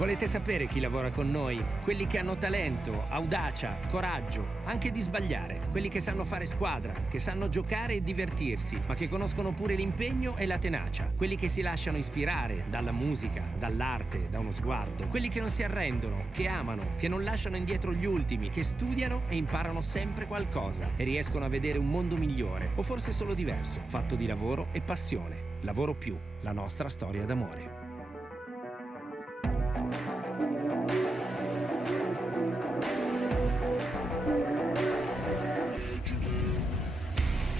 Volete sapere chi lavora con noi? Quelli che hanno talento, audacia, coraggio, anche di sbagliare. Quelli che sanno fare squadra, che sanno giocare e divertirsi, ma che conoscono pure l'impegno e la tenacia. Quelli che si lasciano ispirare dalla musica, dall'arte, da uno sguardo. Quelli che non si arrendono, che amano, che non lasciano indietro gli ultimi, che studiano e imparano sempre qualcosa e riescono a vedere un mondo migliore, o forse solo diverso, fatto di lavoro e passione. Lavoro Più, la nostra storia d'amore.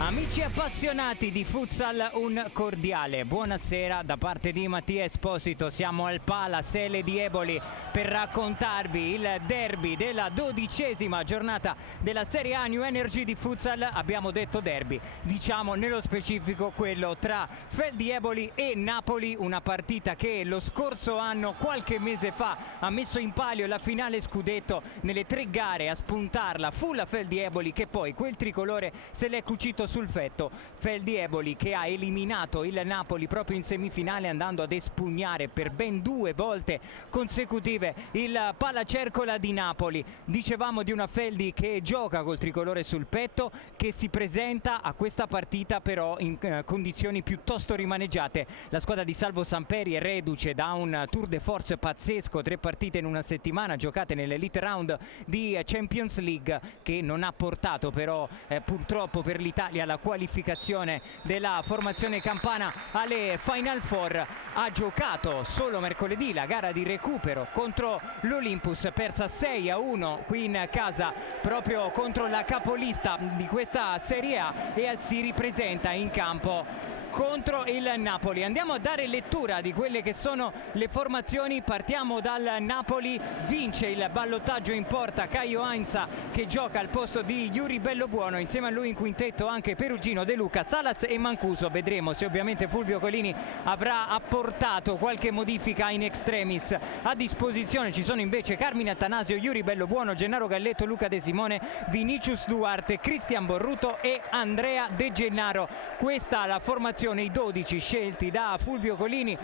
Amici appassionati di futsal, un cordiale buonasera da parte di Mattia Esposito. Siamo al Pala Sele di Eboli per raccontarvi il derby della 12ª giornata della Serie A New Energy di futsal. Abbiamo detto derby, diciamo nello specifico quello tra Feldi Eboli e Napoli, una partita che lo scorso anno, qualche mese fa, ha messo in palio la finale scudetto. Nelle 3 gare a spuntarla fu la Feldi Eboli, che poi quel tricolore se l'è cucito sul fetto. Feldi Eboli che ha eliminato il Napoli proprio in semifinale, andando ad espugnare per ben 2 volte consecutive il Palacercola di Napoli. Dicevamo di una Feldi che gioca col tricolore sul petto, che si presenta a questa partita però in condizioni piuttosto rimaneggiate. La squadra di Salvo Samperi è reduce da un tour de force pazzesco, 3 partite in una settimana giocate nell'Elite Round di Champions League, che non ha portato però purtroppo per l'Italia la qualificazione della formazione campana alle Final Four. Ha giocato solo mercoledì la gara di recupero contro l'Olympus, persa 6-1 qui in casa proprio contro la capolista di questa Serie A, e si ripresenta in campo contro il Napoli. Andiamo a dare lettura di quelle che sono le formazioni. Partiamo dal Napoli. Vince il ballottaggio in porta Caio Ainza, che gioca al posto di Yuri Bellobuono, insieme a lui in quintetto anche Perugino, De Luca, Salas e Mancuso. Vedremo se ovviamente Fulvio Colini avrà apportato qualche modifica in extremis. A disposizione ci sono invece Carmine Attanasio, Yuri Bellobuono, Gennaro Galletto, Luca De Simone, Vinicius Duarte, Cristian Borruto e Andrea De Gennaro. Questa la formazione, i 12 scelti da Fulvio Colini.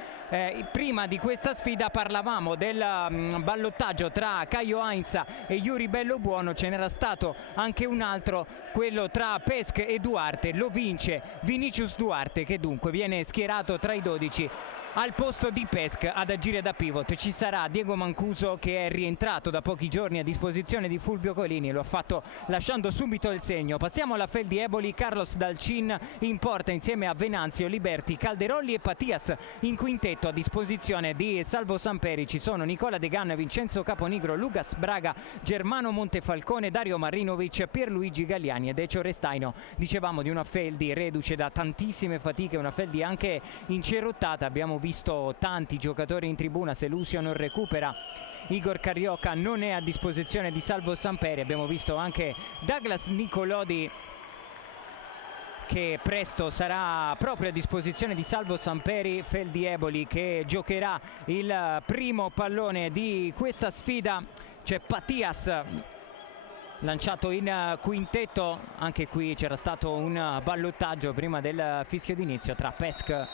Prima di questa sfida parlavamo del ballottaggio tra Caio Ainza e Yuri Bellobuono. Ce n'era stato anche un altro, quello tra Pesk e Duarte. Lo vince Vinicius Duarte, che dunque viene schierato tra i 12. Al posto di Pesk ad agire da pivot ci sarà Diego Mancuso, che è rientrato da pochi giorni a disposizione di Fulvio Colini, lo ha fatto lasciando subito il segno. Passiamo alla Feldi Eboli. Carlos Dalcin in porta insieme a Venanzio, Liberti, Calderolli e Patias. In quintetto a disposizione di Salvo Samperi ci sono Nicola De Ganna, Vincenzo Caponigro, Lucas Braga, Germano Montefalcone, Dario Marinovic, Pierluigi Galliani e Decio Restaino. Dicevamo di una Feldi reduce da tantissime fatiche, una Feldi anche incerottata. Abbiamo visto tanti giocatori in tribuna, se Lucio non recupera, Igor Carioca non è a disposizione di Salvo Samperi. Abbiamo visto anche Douglas Nicolodi, che presto sarà proprio a disposizione di Salvo Samperi. Feldi Eboli che giocherà il primo pallone di questa sfida. C'è Patias lanciato in quintetto. Anche qui c'era stato un ballottaggio prima del fischio d'inizio tra Pesk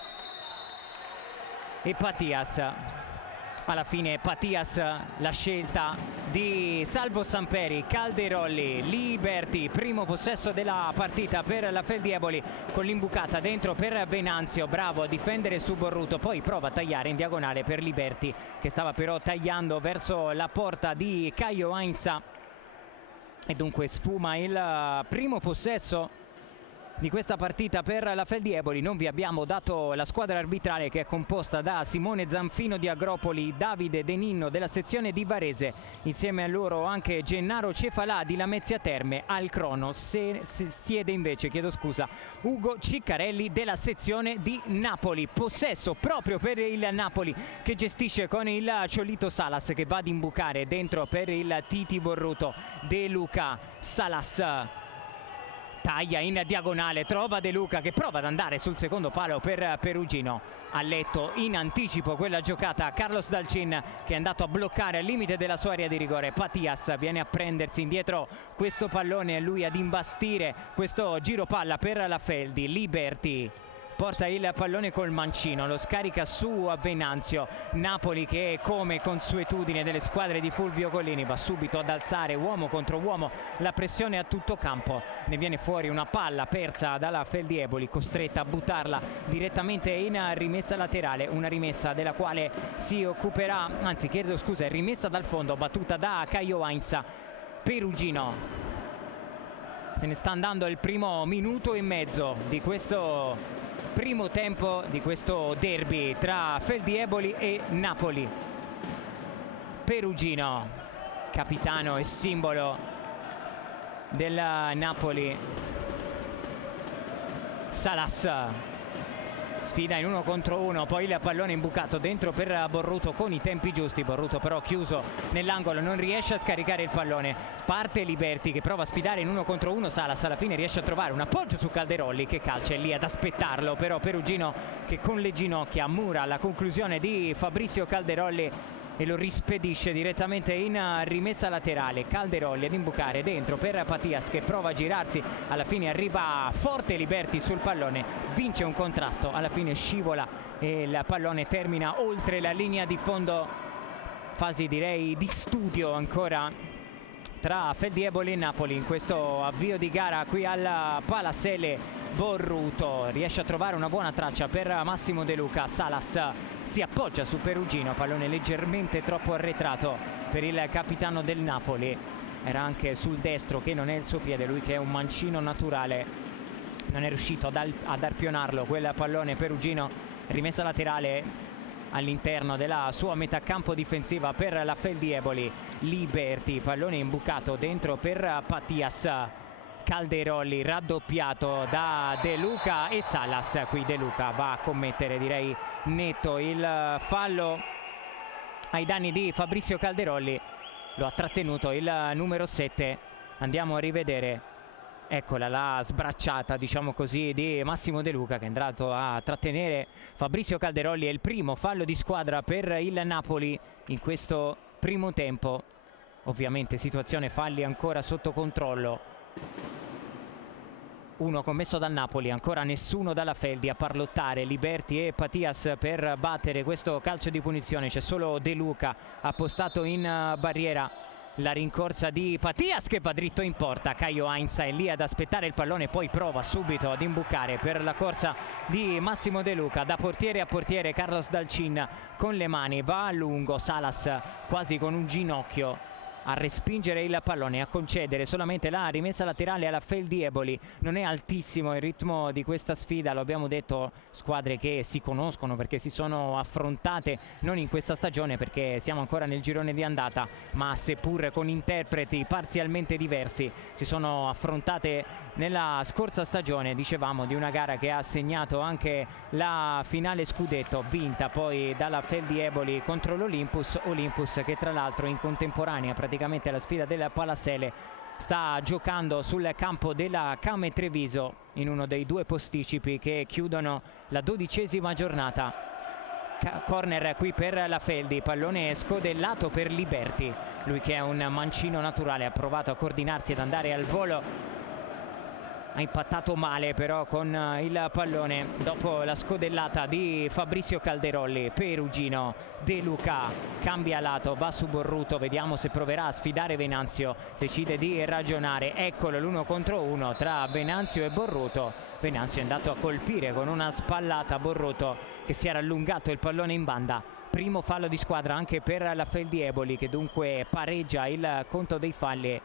e Patias. Alla fine Patias la scelta di Salvo Samperi. Calderolli, Liberti, primo possesso della partita per la Feldi Eboli, con l'imbucata dentro per Venanzio, bravo a difendere su Borruto, poi prova a tagliare in diagonale per Liberti, che stava però tagliando verso la porta di Caio Ainza, e dunque sfuma il primo possesso di questa partita per la Feldi Eboli. Non vi abbiamo dato la squadra arbitrale, che è composta da Simone Zanfino di Agropoli, Davide De Ninno della sezione di Varese, insieme a loro anche Gennaro Cefalà di Lamezia Terme. Al crono siede invece, Ugo Ciccarelli della sezione di Napoli. Possesso proprio per il Napoli, che gestisce con il Ciolito Salas, che va ad imbucare dentro per il Titi Borruto. De Luca, Salas taglia in diagonale, trova De Luca, che prova ad andare sul secondo palo per Perugino. Ha letto in anticipo quella giocata Carlos Dalcin, che è andato a bloccare al limite della sua area di rigore. Patias viene a prendersi indietro questo pallone e lui ad imbastire questo giro palla per la Feldi. Liberti porta il pallone col mancino, lo scarica su Venanzio. Napoli che, come consuetudine delle squadre di Fulvio Collini, va subito ad alzare uomo contro uomo la pressione a tutto campo. Ne viene fuori una palla persa dalla Feldieboli, costretta a buttarla direttamente in rimessa laterale, una rimessa della quale si occuperà, anzi chiedo scusa, è rimessa dal fondo, battuta da Caio Heinz. Perugino se ne sta andando il primo minuto e mezzo di questo primo tempo, di questo derby tra Feldieboli e Napoli. Perugino, capitano e simbolo del Napoli. Salas sfida in 1 contro 1, poi il pallone imbucato dentro per Borruto con i tempi giusti. Borruto però chiuso nell'angolo, non riesce a scaricare il pallone. Parte Liberti che prova a sfidare in 1 contro 1 Salas, alla fine riesce a trovare un appoggio su Calderolli che calcia, è lì ad aspettarlo però Perugino che con le ginocchia mura la conclusione di Fabrizio Calderolli e lo rispedisce direttamente in rimessa laterale. Calderolli ad imbucare dentro per Patias che prova a girarsi, alla fine arriva forte Liberti sul pallone, vince un contrasto, alla fine scivola e il pallone termina oltre la linea di fondo. Fasi direi di studio ancora tra Feldieboli e Napoli in questo avvio di gara qui alla Pala Sele. Borruto riesce a trovare una buona traccia per Massimo De Luca. Salas si appoggia su Perugino, pallone leggermente troppo arretrato per il capitano del Napoli. Era anche sul destro che non è il suo piede, lui che è un mancino naturale, non è riuscito ad arpionarlo quel pallone. Perugino, rimessa laterale all'interno della sua metà campo difensiva per la Feldieboli. Liberti, pallone imbucato dentro per Patias. Calderolli raddoppiato da De Luca e Salas. Qui De Luca va a commettere direi netto il fallo ai danni di Fabrizio Calderolli, lo ha trattenuto il numero 7. Andiamo a rivedere, eccola la sbracciata diciamo così di Massimo De Luca che è andato a trattenere Fabrizio Calderolli. È il primo fallo di squadra per il Napoli in questo primo tempo. Ovviamente situazione falli ancora sotto controllo. Uno commesso dal Napoli, ancora nessuno dalla Feldi a parlottare. Liberti e Patias per battere questo calcio di punizione. C'è solo De Luca appostato in barriera. La rincorsa di Patias che va dritto in porta. Caio Heinz è lì ad aspettare il pallone, poi prova subito ad imbucare per la corsa di Massimo De Luca. Da portiere a portiere Carlos Dalcin con le mani, va a lungo. Salas quasi con un ginocchio a respingere il pallone, a concedere solamente la rimessa laterale alla Feldieboli. Non è altissimo il ritmo di questa sfida, lo abbiamo detto, squadre che si conoscono perché si sono affrontate non in questa stagione perché siamo ancora nel girone di andata, ma seppur con interpreti parzialmente diversi si sono affrontate nella scorsa stagione. Dicevamo di una gara che ha segnato anche la finale scudetto vinta poi dalla Feldieboli contro l'Olympus. Olympus che tra l'altro in contemporanea praticamente la sfida della Pala Sele sta giocando sul campo della Came Treviso in uno dei due posticipi che chiudono la 12ª giornata. Corner qui per la Feldi, pallone scodellato per Liberti, lui che è un mancino naturale, ha provato a coordinarsi ed andare al volo, ha impattato male però con il pallone dopo la scodellata di Fabrizio Calderolli. Perugino, De Luca cambia lato, va su Borruto, vediamo se proverà a sfidare Venanzio, decide di ragionare, eccolo l'1 contro 1 tra Venanzio e Borruto. Venanzio è andato a colpire con una spallata Borruto che si era allungato il pallone in banda. Primo fallo di squadra anche per la Feldieboli che dunque pareggia il conto dei falli.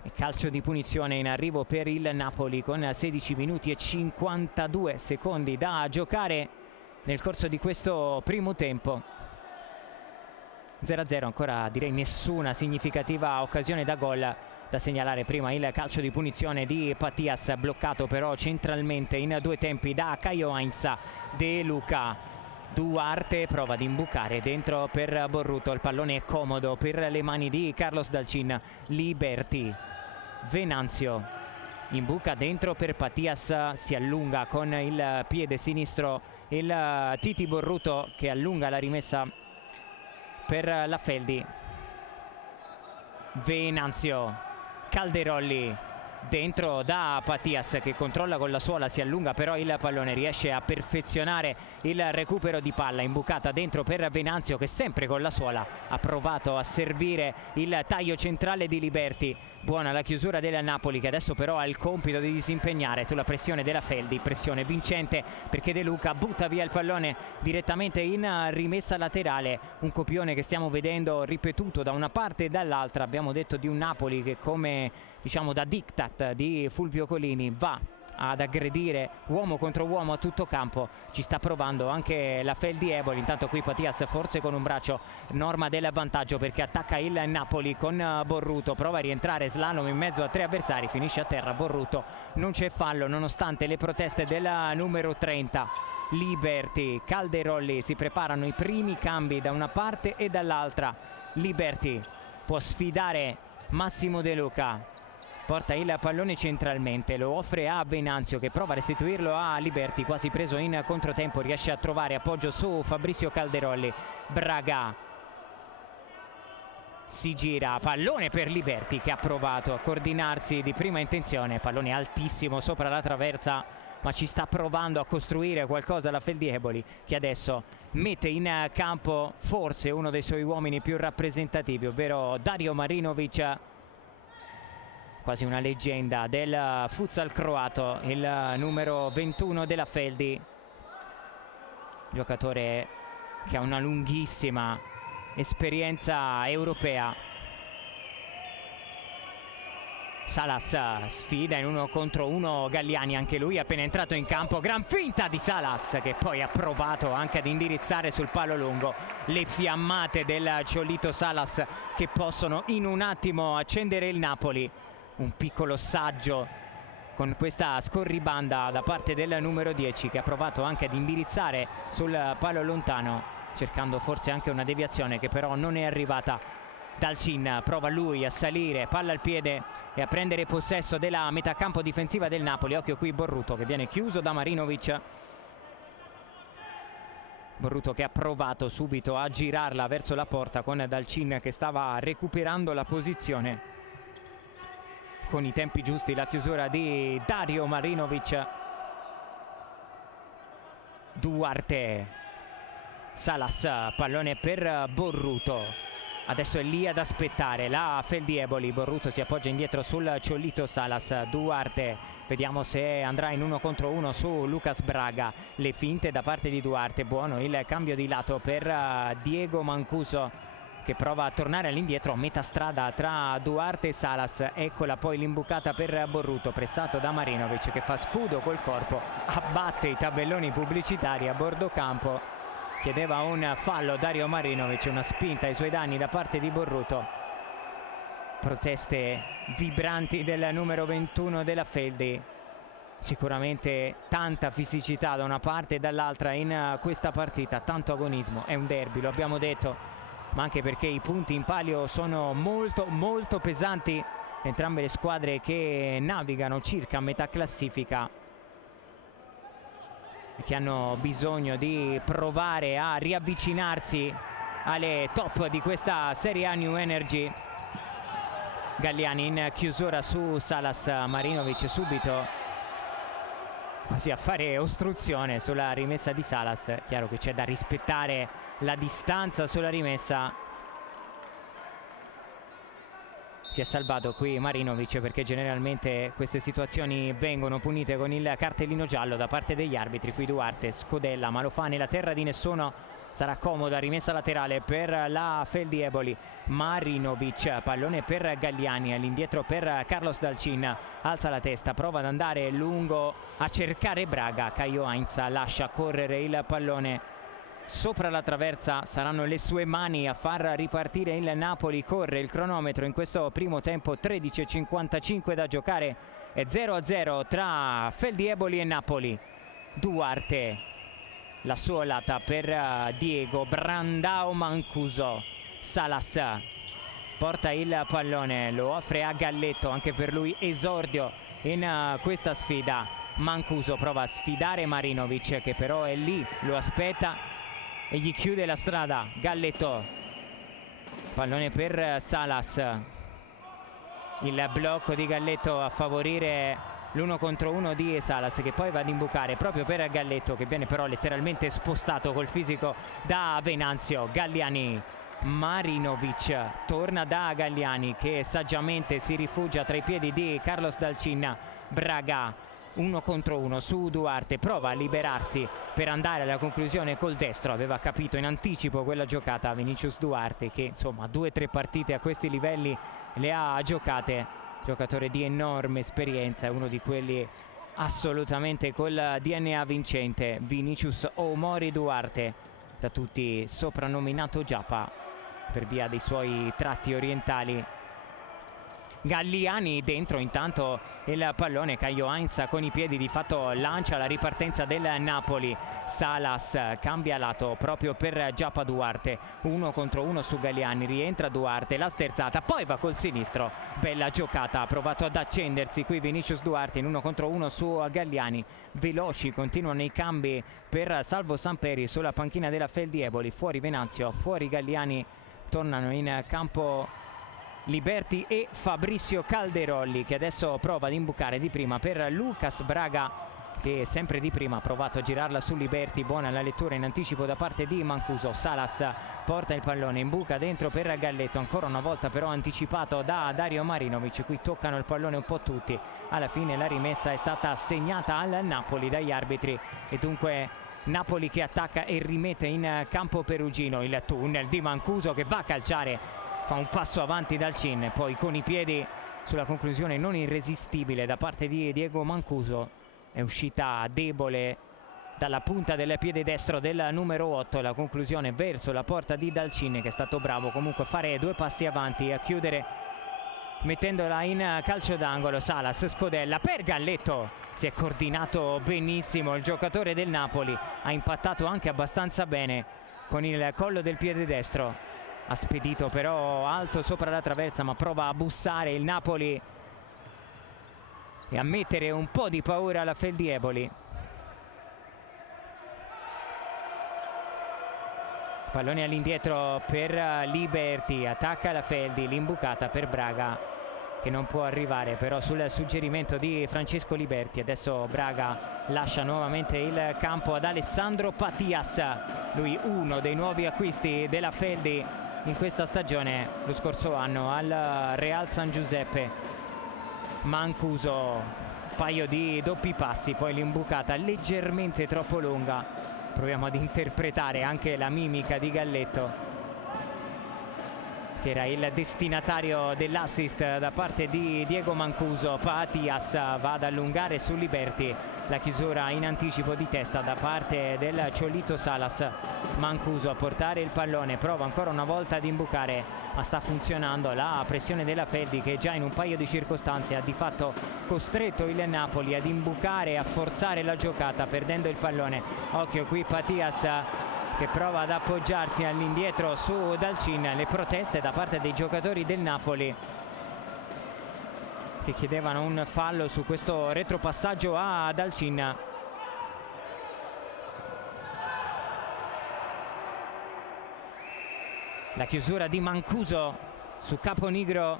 E calcio di punizione in arrivo per il Napoli con 16 minuti e 52 secondi da giocare nel corso di questo primo tempo. 0-0, ancora direi nessuna significativa occasione da gol da segnalare. Prima il calcio di punizione di Patias, bloccato però centralmente in due tempi da Caio Heinz. De Luca, Duarte prova ad imbucare dentro per Borruto, il pallone è comodo per le mani di Carlos Dalcin. Liberti, Venanzio imbuca dentro per Patias, si allunga con il piede sinistro il Titi Borruto che allunga la rimessa per la Feldi. Venanzio, Calderolli, dentro da Patias che controlla con la suola, si allunga però il pallone, riesce a perfezionare il recupero di palla, imbucata dentro per Venanzio che sempre con la suola ha provato a servire il taglio centrale di Liberti. Buona la chiusura del Napoli, che adesso però ha il compito di disimpegnare sulla pressione della Feldi, pressione vincente perché De Luca butta via il pallone direttamente in rimessa laterale. Un copione che stiamo vedendo ripetuto da una parte e dall'altra. Abbiamo detto di un Napoli che, come diciamo da diktat di Fulvio Colini, va ad aggredire uomo contro uomo a tutto campo. Ci sta provando anche la Feldi Eboli. Intanto qui Patias forse con un braccio Norma del vantaggio perché attacca il Napoli con Borruto, prova a rientrare, slalom in mezzo a tre avversari, finisce a terra Borruto. Non c'è fallo nonostante le proteste del numero 30. Liberti, Calderolli, si preparano i primi cambi da una parte e dall'altra. Liberti può sfidare Massimo De Luca, porta il pallone centralmente, lo offre a Venanzio che prova a restituirlo a Liberti, quasi preso in controtempo, riesce a trovare appoggio su Fabrizio Calderolli. Braga si gira, pallone per Liberti che ha provato a coordinarsi di prima intenzione, pallone altissimo sopra la traversa, ma ci sta provando a costruire qualcosa la Feldi Eboli, che adesso mette in campo forse uno dei suoi uomini più rappresentativi, ovvero Dario Marinovic, quasi una leggenda del futsal croato, il numero 21 della Feldi, giocatore che ha una lunghissima esperienza europea. Salas sfida in 1 contro 1 Galliani, anche lui appena entrato in campo, gran finta di Salas che poi ha provato anche ad indirizzare sul palo lungo le fiammate del Ciolito Salas che possono in un attimo accendere il Napoli. Un piccolo saggio con questa scorribanda da parte del numero 10 che ha provato anche ad indirizzare sul palo lontano, cercando forse anche una deviazione che però non è arrivata. Dalcin prova lui a salire, palla al piede e a prendere possesso della metà campo difensiva del Napoli. Occhio qui Borruto che viene chiuso da Marinovic. Borruto che ha provato subito a girarla verso la porta con Dalcin che stava recuperando la posizione. Con i tempi giusti la chiusura di Dario Marinovic. Duarte, Salas, pallone per Borruto. Adesso è lì ad aspettare la Feldi Eboli. Borruto si appoggia indietro sul Ciolito Salas. Duarte, vediamo se andrà in 1 contro 1 su Lucas Braga. Le finte da parte di Duarte. Buono il cambio di lato per Diego Mancuso che prova a tornare all'indietro a metà strada tra Duarte e Salas. Eccola poi l'imbucata per Borruto, pressato da Marinovic che fa scudo col corpo, abbatte i tabelloni pubblicitari a bordo campo. Chiedeva un fallo Dario Marinovic, una spinta ai suoi danni da parte di Borruto. Proteste vibranti del numero 21 della Feldi. Sicuramente tanta fisicità da una parte e dall'altra in questa partita, tanto agonismo. È un derby, lo abbiamo detto, ma anche perché i punti in palio sono molto pesanti. Entrambe le squadre che navigano circa a metà classifica, che hanno bisogno di provare a riavvicinarsi alle top di questa Serie A New Energy. Galliani in chiusura su Salas, Marinovic subito quasi a fare ostruzione sulla rimessa di Salas. Chiaro che c'è da rispettare la distanza sulla rimessa. Si è salvato qui Marinovic perché generalmente queste situazioni vengono punite con il cartellino giallo da parte degli arbitri. Qui Duarte scodella ma lo fa nella terra di nessuno. Sarà comoda rimessa laterale per la Feldi Eboli. Marinovic, pallone per Galliani, all'indietro per Carlos Dalcin, alza la testa, prova ad andare lungo a cercare Braga. Caio Heinz lascia correre il pallone sopra la traversa. Saranno le sue mani a far ripartire il Napoli. Corre il cronometro in questo primo tempo, 13:55 da giocare, è 0-0 tra Feldi Eboli e Napoli. Duarte, la suolata per Diego, Brandao Mancuso. Salas porta il pallone, lo offre a Galletto, anche per lui esordio in questa sfida. Mancuso prova a sfidare Marinovic che però è lì, lo aspetta e gli chiude la strada. Galletto, pallone per Salas. il blocco di Galletto a favorire l'1 contro 1 di Salas, che poi va ad imbucare proprio per Galletto, che viene però letteralmente spostato col fisico da Venanzio. Galliani, Marinovic torna da Galliani, che saggiamente si rifugia tra i piedi di Carlos Dalcin. Braga 1 contro 1 su Duarte, prova a liberarsi per andare alla conclusione col destro, aveva capito in anticipo quella giocata Vinicius Duarte, che insomma 2-3 partite a questi livelli le ha giocate. Giocatore di enorme esperienza, è uno di quelli assolutamente col DNA vincente. Vinicius Omori Duarte, da tutti soprannominato Giappa per via dei suoi tratti orientali. Galliani dentro, intanto il pallone, Caio Heinz con i piedi di fatto lancia la ripartenza del Napoli. Salas cambia lato proprio per Giappa Duarte, 1 contro 1 su Galliani, rientra Duarte, la sterzata, poi va col sinistro, bella giocata, ha provato ad accendersi qui Vinicius Duarte in 1 contro 1 su Galliani. Veloci continuano i cambi per Salvo Samperi sulla panchina della Feldi Eboli, fuori Venanzio, fuori Galliani, tornano in campo Liberti e Fabrizio Calderolli, che adesso prova ad imbucare di prima per Lucas Braga, che sempre di prima ha provato a girarla su Liberti. Buona la lettura in anticipo da parte di Mancuso. Salas porta il pallone, imbuca dentro per Galletto, ancora una volta però anticipato da Dario Marinovic. Qui toccano il pallone un po' tutti, alla fine la rimessa è stata assegnata al Napoli dagli arbitri e dunque Napoli che attacca e rimette in campo Perugino. Il tunnel di Mancuso che va a calciare, fa un passo avanti Dalcin, poi con i piedi sulla conclusione non irresistibile da parte di Diego Mancuso. È uscita debole dalla punta del piede destro del numero 8, la conclusione verso la porta di Dalcin, che è stato bravo comunque a fare 2 passi avanti e a chiudere mettendola in calcio d'angolo. Salas scodella per Galletto, si è coordinato benissimo il giocatore del Napoli, ha impattato anche abbastanza bene con il collo del piede destro. Ha spedito però alto sopra la traversa, ma prova a bussare il Napoli e a mettere un po' di paura alla Feldi Eboli. Pallone all'indietro per Liberti, attacca la Feldi, l'imbucata per Braga che non può arrivare però sul suggerimento di Francesco Liberti. Adesso Braga lascia nuovamente il campo ad Alessandro Patias, lui uno dei nuovi acquisti della Feldi in questa stagione, lo scorso anno al Real San Giuseppe. Mancuso, un paio di doppi passi, poi l'imbucata leggermente troppo lunga. Proviamo ad interpretare anche la mimica di Galletto, che era il destinatario dell'assist da parte di Diego Mancuso. Patias va ad allungare su Liberti, la chiusura in anticipo di testa da parte del Ciolito Salas. Mancuso a portare il pallone, prova ancora una volta ad imbucare, ma sta funzionando la pressione della Feldi, che già in un paio di circostanze ha di fatto costretto il Napoli ad imbucare e a forzare la giocata perdendo il pallone. Occhio qui Patias che prova ad appoggiarsi all'indietro su Dalcin. Le proteste da parte dei giocatori del Napoli che chiedevano un fallo su questo retropassaggio a Dalcin. La chiusura di Mancuso su Caponigro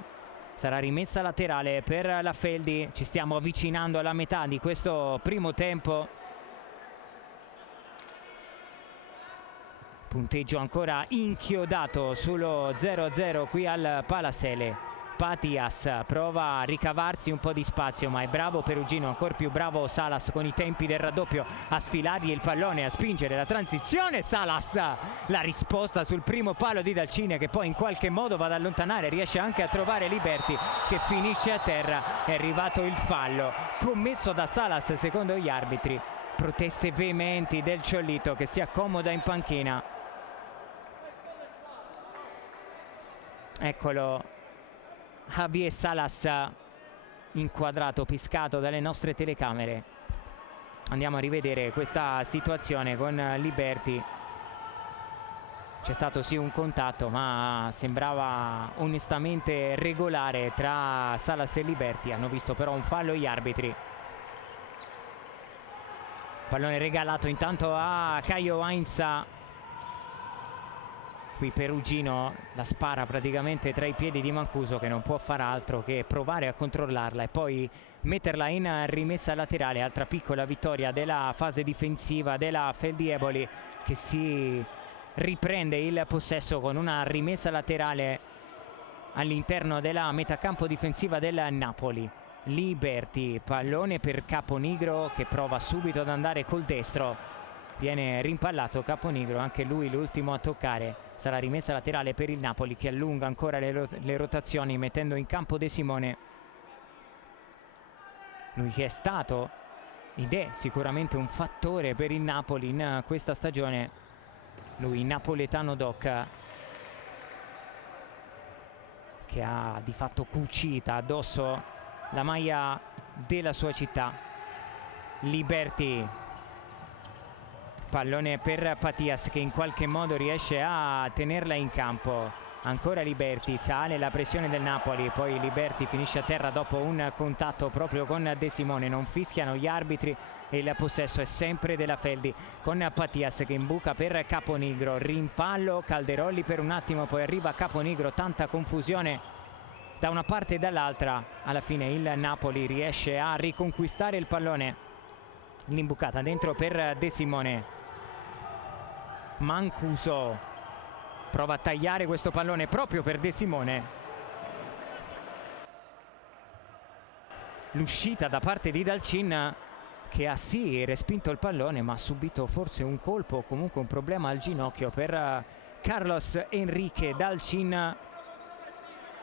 sarà rimessa laterale per la Feldi. Ci stiamo avvicinando alla metà di questo primo tempo. Punteggio ancora inchiodato sullo 0-0 qui al Palasele. Patias prova a ricavarsi un po' di spazio, ma è bravo Perugino, ancora più bravo Salas con i tempi del raddoppio a sfilargli il pallone, a spingere la transizione. Salas, la risposta sul primo palo di Dalcin, che poi in qualche modo va ad allontanare, riesce anche a trovare Liberti che finisce a terra. È arrivato il fallo commesso da Salas secondo gli arbitri. Proteste veementi del Ciolito che si accomoda in panchina. Eccolo Javier Salas inquadrato, piscato dalle nostre telecamere. Andiamo a rivedere questa situazione con Liberti. C'è stato sì un contatto, ma sembrava onestamente regolare tra Salas e Liberti. Hanno visto però un fallo gli arbitri. Pallone regalato intanto a Caio Heinz Qui Perugino la spara praticamente tra i piedi di Mancuso, che non può far altro che provare a controllarla e poi metterla in rimessa laterale. Altra piccola vittoria della fase difensiva della Feldi Eboli, che si riprende il possesso con una rimessa laterale all'interno della metacampo difensiva del Napoli. Liberti, pallone per Caponigro che prova subito ad andare col destro. Viene rimpallato Caponigro, anche lui l'ultimo a toccare. Sarà rimessa laterale per il Napoli, che allunga ancora le rotazioni mettendo in campo De Simone. Lui che è stato ed è sicuramente un fattore per il Napoli in questa stagione. Lui napoletano doc, che ha di fatto cucita addosso la maglia della sua città. Liberti, pallone per Patias che in qualche modo riesce a tenerla in campo. Ancora Liberti, sale la pressione del Napoli, poi Liberti finisce a terra dopo un contatto proprio con De Simone. Non fischiano gli arbitri e il possesso è sempre della Feldi, con Patias che imbuca per Caponigro. Rimpallo Calderolli per un attimo, poi arriva Caponigro. Tanta confusione da una parte e dall'altra. Alla fine il Napoli riesce a riconquistare il pallone. L'imbucata dentro per De Simone. Mancuso prova a tagliare questo pallone proprio per De Simone. L'uscita da parte di Dalcin, che ha sì respinto il pallone ma ha subito forse un colpo o comunque un problema al ginocchio per Carlos Enrique Dalcin,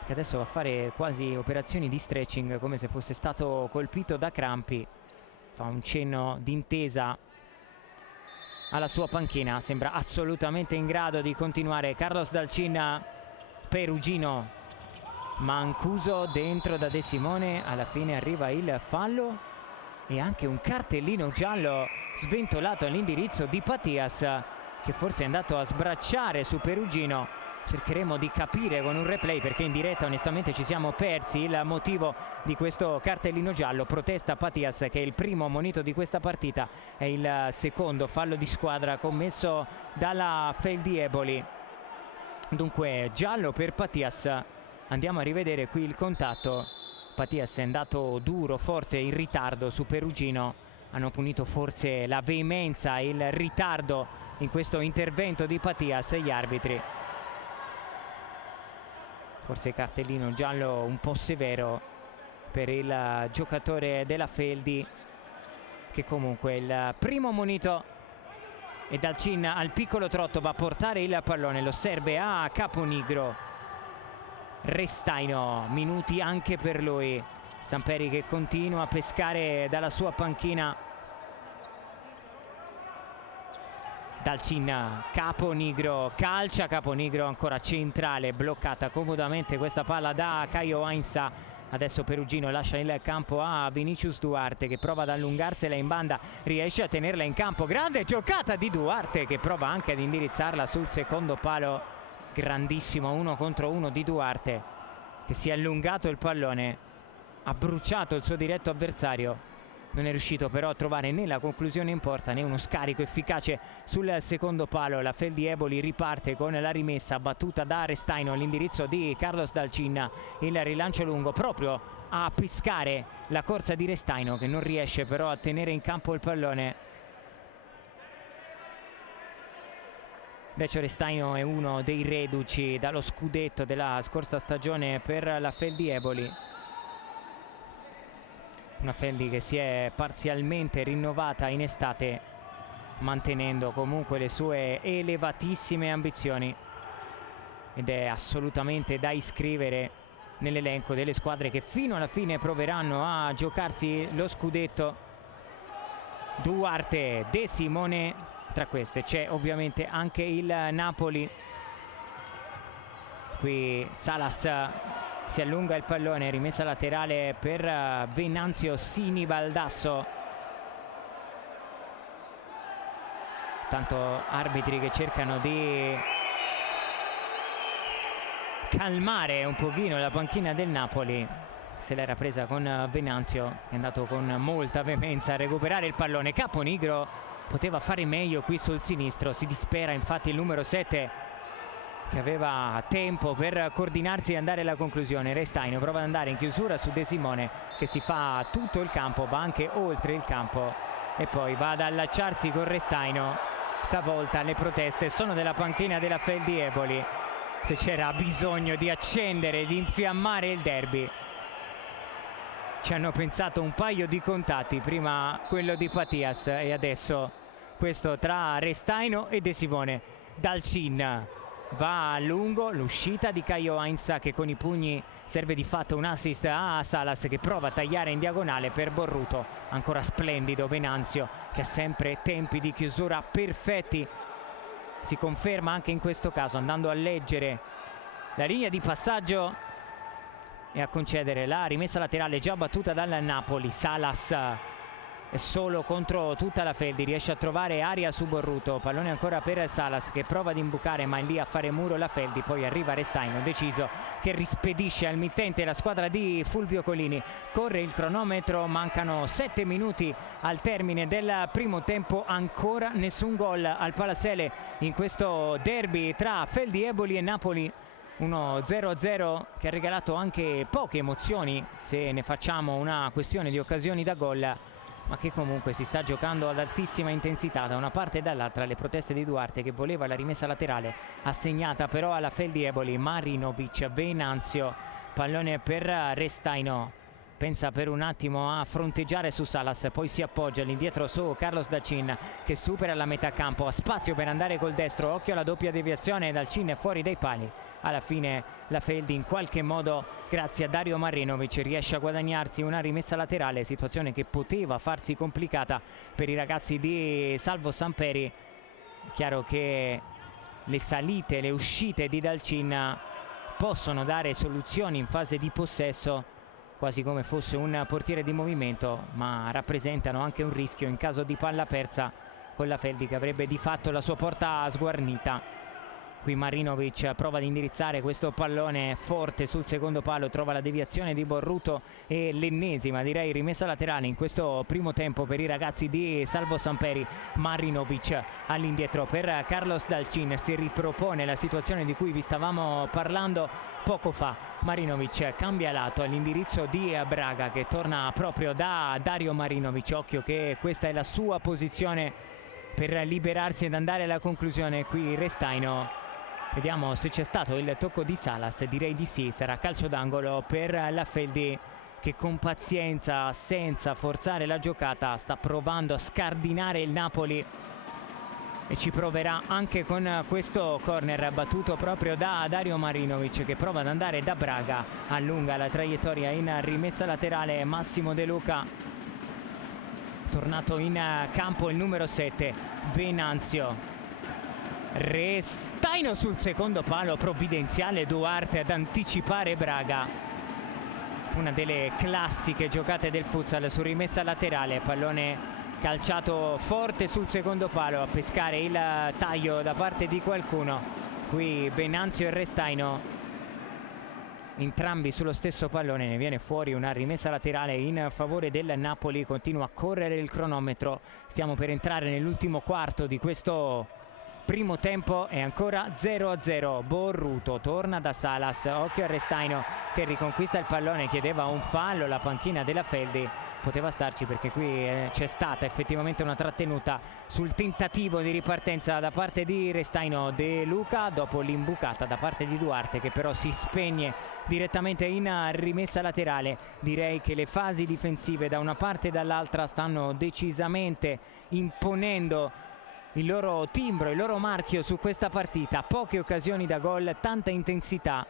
che adesso va a fare quasi operazioni di stretching come se fosse stato colpito da crampi. Fa un cenno d'intesa alla sua panchina, sembra assolutamente in grado di continuare. Carlos Dalcin, Perugino, Mancuso dentro da De Simone. Alla fine arriva il fallo e anche un cartellino giallo sventolato all'indirizzo di Patias, che forse è andato a sbracciare su Perugino. Cercheremo di capire con un replay, perché in diretta onestamente ci siamo persi il motivo di questo cartellino giallo. Protesta Patias, che è il primo monito di questa partita, è il secondo fallo di squadra commesso dalla Feldi Eboli. Dunque giallo per Patias. Andiamo a rivedere qui il contatto. Patias è andato duro, forte, in ritardo su Perugino. Hanno punito forse la veemenza e il ritardo in questo intervento di Patias e gli arbitri. Forse cartellino giallo un po' severo per il giocatore della Feldi, che comunque il primo monito. E Dalcin al piccolo trotto va a portare il pallone, lo serve a Caponigro. Restaino, minuti anche per lui. Samperi che continua a pescare dalla sua panchina. Dalcin, Caponigro, calcia Caponigro, ancora centrale, bloccata comodamente questa palla da Caio Ainsa. Adesso Perugino lascia il campo a Vinicius Duarte, che prova ad allungarsela in banda, riesce a tenerla in campo. Grande giocata di Duarte, che prova anche ad indirizzarla sul secondo palo. Grandissimo 1 contro 1 di Duarte, che si è allungato il pallone, ha bruciato il suo diretto avversario. Non è riuscito però a trovare né la conclusione in porta né uno scarico efficace sul secondo palo. La Feldi Eboli riparte con la rimessa battuta da Restaino all'indirizzo di Carlos Dalcin. Il rilancio lungo proprio a pescare la corsa di Restaino, che non riesce però a tenere in campo il pallone. Invece Restaino è uno dei reduci dallo scudetto della scorsa stagione per la Feldi Eboli. Una Feldi che si è parzialmente rinnovata in estate, mantenendo comunque le sue elevatissime ambizioni, ed è assolutamente da iscrivere nell'elenco delle squadre che fino alla fine proveranno a giocarsi lo scudetto. Duarte, De Simone, tra queste c'è ovviamente anche il Napoli. Qui Salas si allunga il pallone, rimessa laterale per Venanzio Sini Baldasso. Tanto arbitri che cercano di calmare un pochino la panchina del Napoli. Se l'era presa con Venanzio, che è andato con molta veemenza a recuperare il pallone. Caponigro poteva fare meglio qui sul sinistro, si dispera infatti il numero 7 che aveva tempo per coordinarsi e andare alla conclusione. Restaino prova ad andare in chiusura su De Simone, che si fa tutto il campo, va anche oltre il campo e poi va ad allacciarsi con Restaino. Stavolta le proteste sono della panchina della Feldi Eboli. Se c'era bisogno di accendere, di infiammare il derby, ci hanno pensato un paio di contatti, prima quello di Patias e adesso questo tra Restaino e De Simone. Dalcin va a lungo, l'uscita di Caio Heinz che con i pugni serve di fatto un assist a Salas, che prova a tagliare in diagonale per Borruto. Ancora splendido Venanzio, che ha sempre tempi di chiusura perfetti, si conferma anche in questo caso andando a leggere la linea di passaggio e a concedere la rimessa laterale già battuta dal Napoli. Salas è solo contro tutta la Feldi, riesce a trovare aria su Borruto, pallone ancora per Salas che prova ad imbucare, ma è lì a fare muro la Feldi. Poi arriva Restaino deciso, che rispedisce al mittente la squadra di Fulvio Colini. Corre il cronometro, mancano 7 minuti al termine del primo tempo, ancora nessun gol al Palasele in questo derby tra Feldi Eboli e Napoli. 1-0-0 che ha regalato anche poche emozioni, se ne facciamo una questione di occasioni da gol, ma che comunque si sta giocando ad altissima intensità da una parte e dall'altra. Le proteste di Duarte, che voleva la rimessa laterale, assegnata però alla Feldi Eboli. Marinovic, Venanzio, pallone per Restaino, pensa per un attimo a fronteggiare su Salas, poi si appoggia all'indietro su Carlos Dalcin, che supera la metà campo, ha spazio per andare col destro, occhio alla doppia deviazione, Dalcin è fuori dai pali. Alla fine la Feldi in qualche modo, grazie a Dario Marinovic, riesce a guadagnarsi una rimessa laterale, situazione che poteva farsi complicata per i ragazzi di Salvo Samperi. Chiaro che le salite, le uscite di Dalcin possono dare soluzioni in fase di possesso, quasi come fosse un portiere di movimento, ma rappresentano anche un rischio in caso di palla persa con la Feldi, che avrebbe di fatto la sua porta sguarnita. Qui Marinovic prova ad indirizzare questo pallone forte sul secondo palo, trova la deviazione di Borruto e l'ennesima, direi, rimessa laterale in questo primo tempo per i ragazzi di Salvo Samperi. Marinovic all'indietro per Carlos Dalcin, si ripropone la situazione di cui vi stavamo parlando poco fa. Marinovic cambia lato all'indirizzo di Braga, che torna proprio da Dario Marinovic. Occhio che questa è la sua posizione per liberarsi ed andare alla conclusione. Qui Restaino, vediamo se c'è stato il tocco di Salas, direi di sì, sarà calcio d'angolo per la Feldi, che con pazienza, senza forzare la giocata, sta provando a scardinare il Napoli e ci proverà anche con questo corner battuto proprio da Dario Marinovic, che prova ad andare da Braga, allunga la traiettoria in rimessa laterale. Massimo De Luca, tornato in campo il numero 7, Venanzio. Restaino sul secondo palo, provvidenziale Duarte ad anticipare Braga. Una delle classiche giocate del futsal su rimessa laterale, pallone calciato forte sul secondo palo, a pescare il taglio da parte di qualcuno. Qui Venanzio e Restaino, entrambi sullo stesso pallone, ne viene fuori una rimessa laterale in favore del Napoli. Continua a correre il cronometro, stiamo per entrare nell'ultimo quarto di questo primo tempo, è ancora 0-0. Borruto torna da Salas, occhio a Restaino che riconquista il pallone, chiedeva un fallo la panchina della Feldi, poteva starci perché qui c'è stata effettivamente una trattenuta sul tentativo di ripartenza da parte di Restaino. De Luca dopo l'imbucata da parte di Duarte, che però si spegne direttamente in rimessa laterale. Direi che le fasi difensive da una parte e dall'altra stanno decisamente imponendo il loro timbro, il loro marchio su questa partita. Poche occasioni da gol, tanta intensità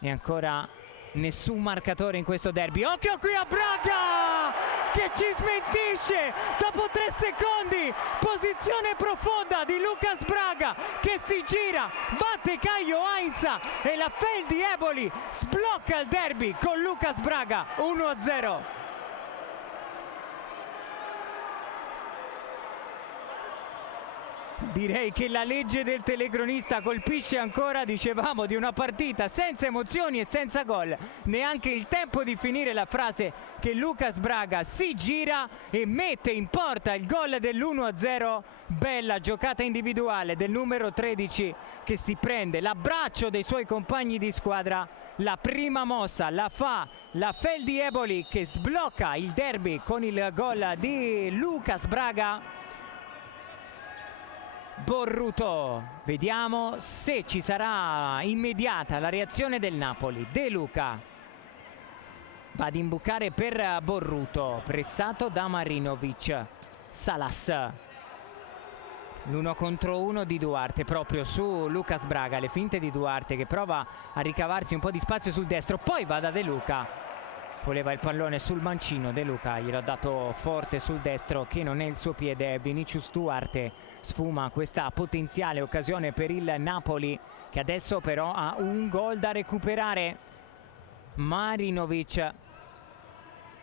e ancora nessun marcatore in questo derby. Occhio qui a Braga che ci smentisce dopo 3 secondi. Posizione profonda di Lucas Braga che si gira, batte Caio Heinz e la Feldi Eboli sblocca il derby con Lucas Braga. 1-0. Direi che la legge del telecronista colpisce ancora, dicevamo, di una partita senza emozioni e senza gol. Neanche il tempo di finire la frase che Lucas Braga si gira e mette in porta il gol dell'1-0. Bella giocata individuale del numero 13 che si prende l'abbraccio dei suoi compagni di squadra. La prima mossa la fa la Feldi Eboli che sblocca il derby con il gol di Lucas Braga. Borruto, vediamo se ci sarà immediata la reazione del Napoli. De Luca va ad imbucare per Borruto, pressato da Marinovic. Salas, l'1 contro 1 di Duarte proprio su Lucas Braga, le finte di Duarte che prova a ricavarsi un po' di spazio sul destro, poi va da De Luca. Voleva il pallone sul mancino, De Luca glielo ha dato forte sul destro che non è il suo piede. Vinicius Duarte sfuma questa potenziale occasione per il Napoli che adesso però ha un gol da recuperare. Marinovic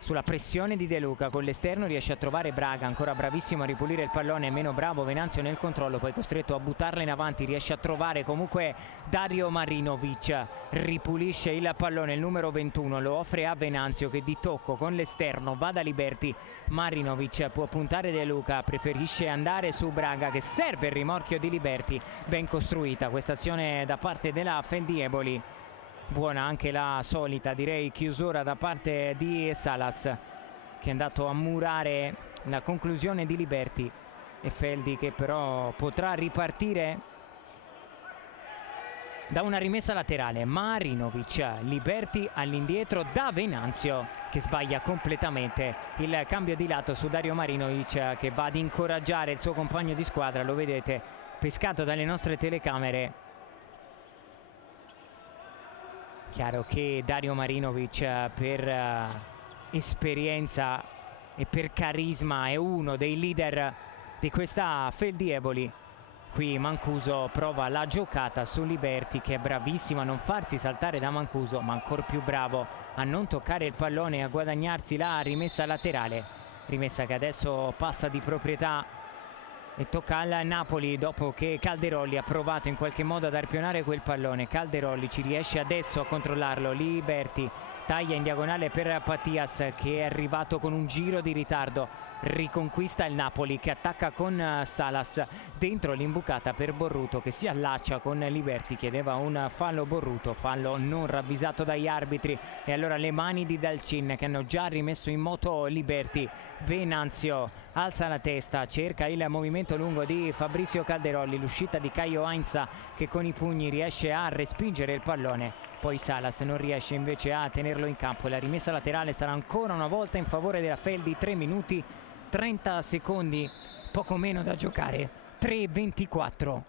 sulla pressione di De Luca con l'esterno riesce a trovare Braga, ancora bravissimo a ripulire il pallone, meno bravo Venanzio nel controllo, poi costretto a buttarla in avanti, riesce a trovare comunque Dario Marinovic, ripulisce il pallone, il numero 21 lo offre a Venanzio che di tocco con l'esterno va da Liberti. Marinovic può puntare De Luca, preferisce andare su Braga che serve il rimorchio di Liberti. Ben costruita questa azione da parte della Feldi Eboli. Buona anche la solita, direi, chiusura da parte di Salas che è andato a murare la conclusione di Liberti, e Feldi che però potrà ripartire da una rimessa laterale. Marinovic, Liberti all'indietro da Venanzio che sbaglia completamente il cambio di lato su Dario Marinovic che va ad incoraggiare il suo compagno di squadra, lo vedete pescato dalle nostre telecamere. Chiaro che Dario Marinovic per esperienza e per carisma è uno dei leader di questa Feldi Eboli. Qui Mancuso prova la giocata su Liberti che è bravissimo a non farsi saltare da Mancuso, ma ancora più bravo a non toccare il pallone e a guadagnarsi la rimessa laterale. Rimessa che adesso passa di proprietà e tocca al Napoli dopo che Calderolli ha provato in qualche modo ad arpionare quel pallone. Calderolli ci riesce adesso a controllarlo. Liberti taglia in diagonale per Patias che è arrivato con un giro di ritardo. Riconquista il Napoli che attacca con Salas dentro l'imbucata per Borruto che si allaccia con Liberti. Chiedeva un fallo Borruto, fallo non ravvisato dagli arbitri, e allora le mani di Dalcin che hanno già rimesso in moto Liberti. Venanzio alza la testa, cerca il movimento lungo di Fabrizio Calderolli, l'uscita di Caio Heinz che con i pugni riesce a respingere il pallone, poi Salas non riesce invece a tenerlo in campo. La rimessa laterale sarà ancora una volta in favore della Feldi. 3 minuti 30 secondi, poco meno da giocare, 3:24.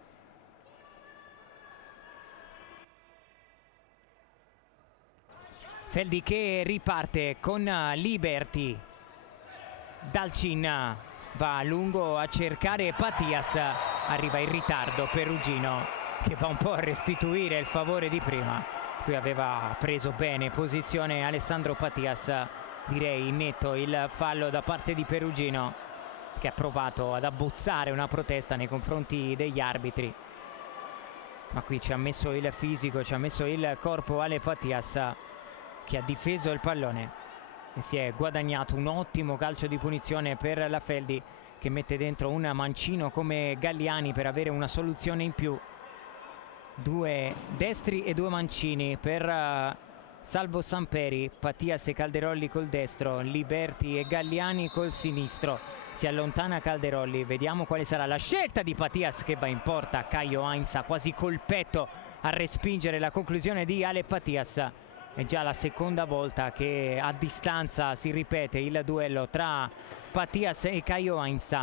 Feldi che riparte con Liberti. Dalcin va a lungo a cercare Patias, arriva in ritardo Perugino che va un po' a restituire il favore di prima. Qui aveva preso bene posizione Alessandro Patias, direi netto il fallo da parte di Perugino che ha provato ad abbozzare una protesta nei confronti degli arbitri, ma qui ci ha messo il fisico, ci ha messo il corpo Ale Patias che ha difeso il pallone e si è guadagnato un ottimo calcio di punizione per la Feldi che mette dentro un mancino come Galliani per avere una soluzione in più. 2 destri e 2 mancini per Salvo Samperi, Patias e Calderolli col destro, Liberti e Galliani col sinistro. Si allontana Calderolli, vediamo quale sarà la scelta di Patias che va in porta. Caio Heinz quasi col petto a respingere la conclusione di Ale Patias. È già la seconda volta che a distanza si ripete il duello tra Patias e Caio Heinz.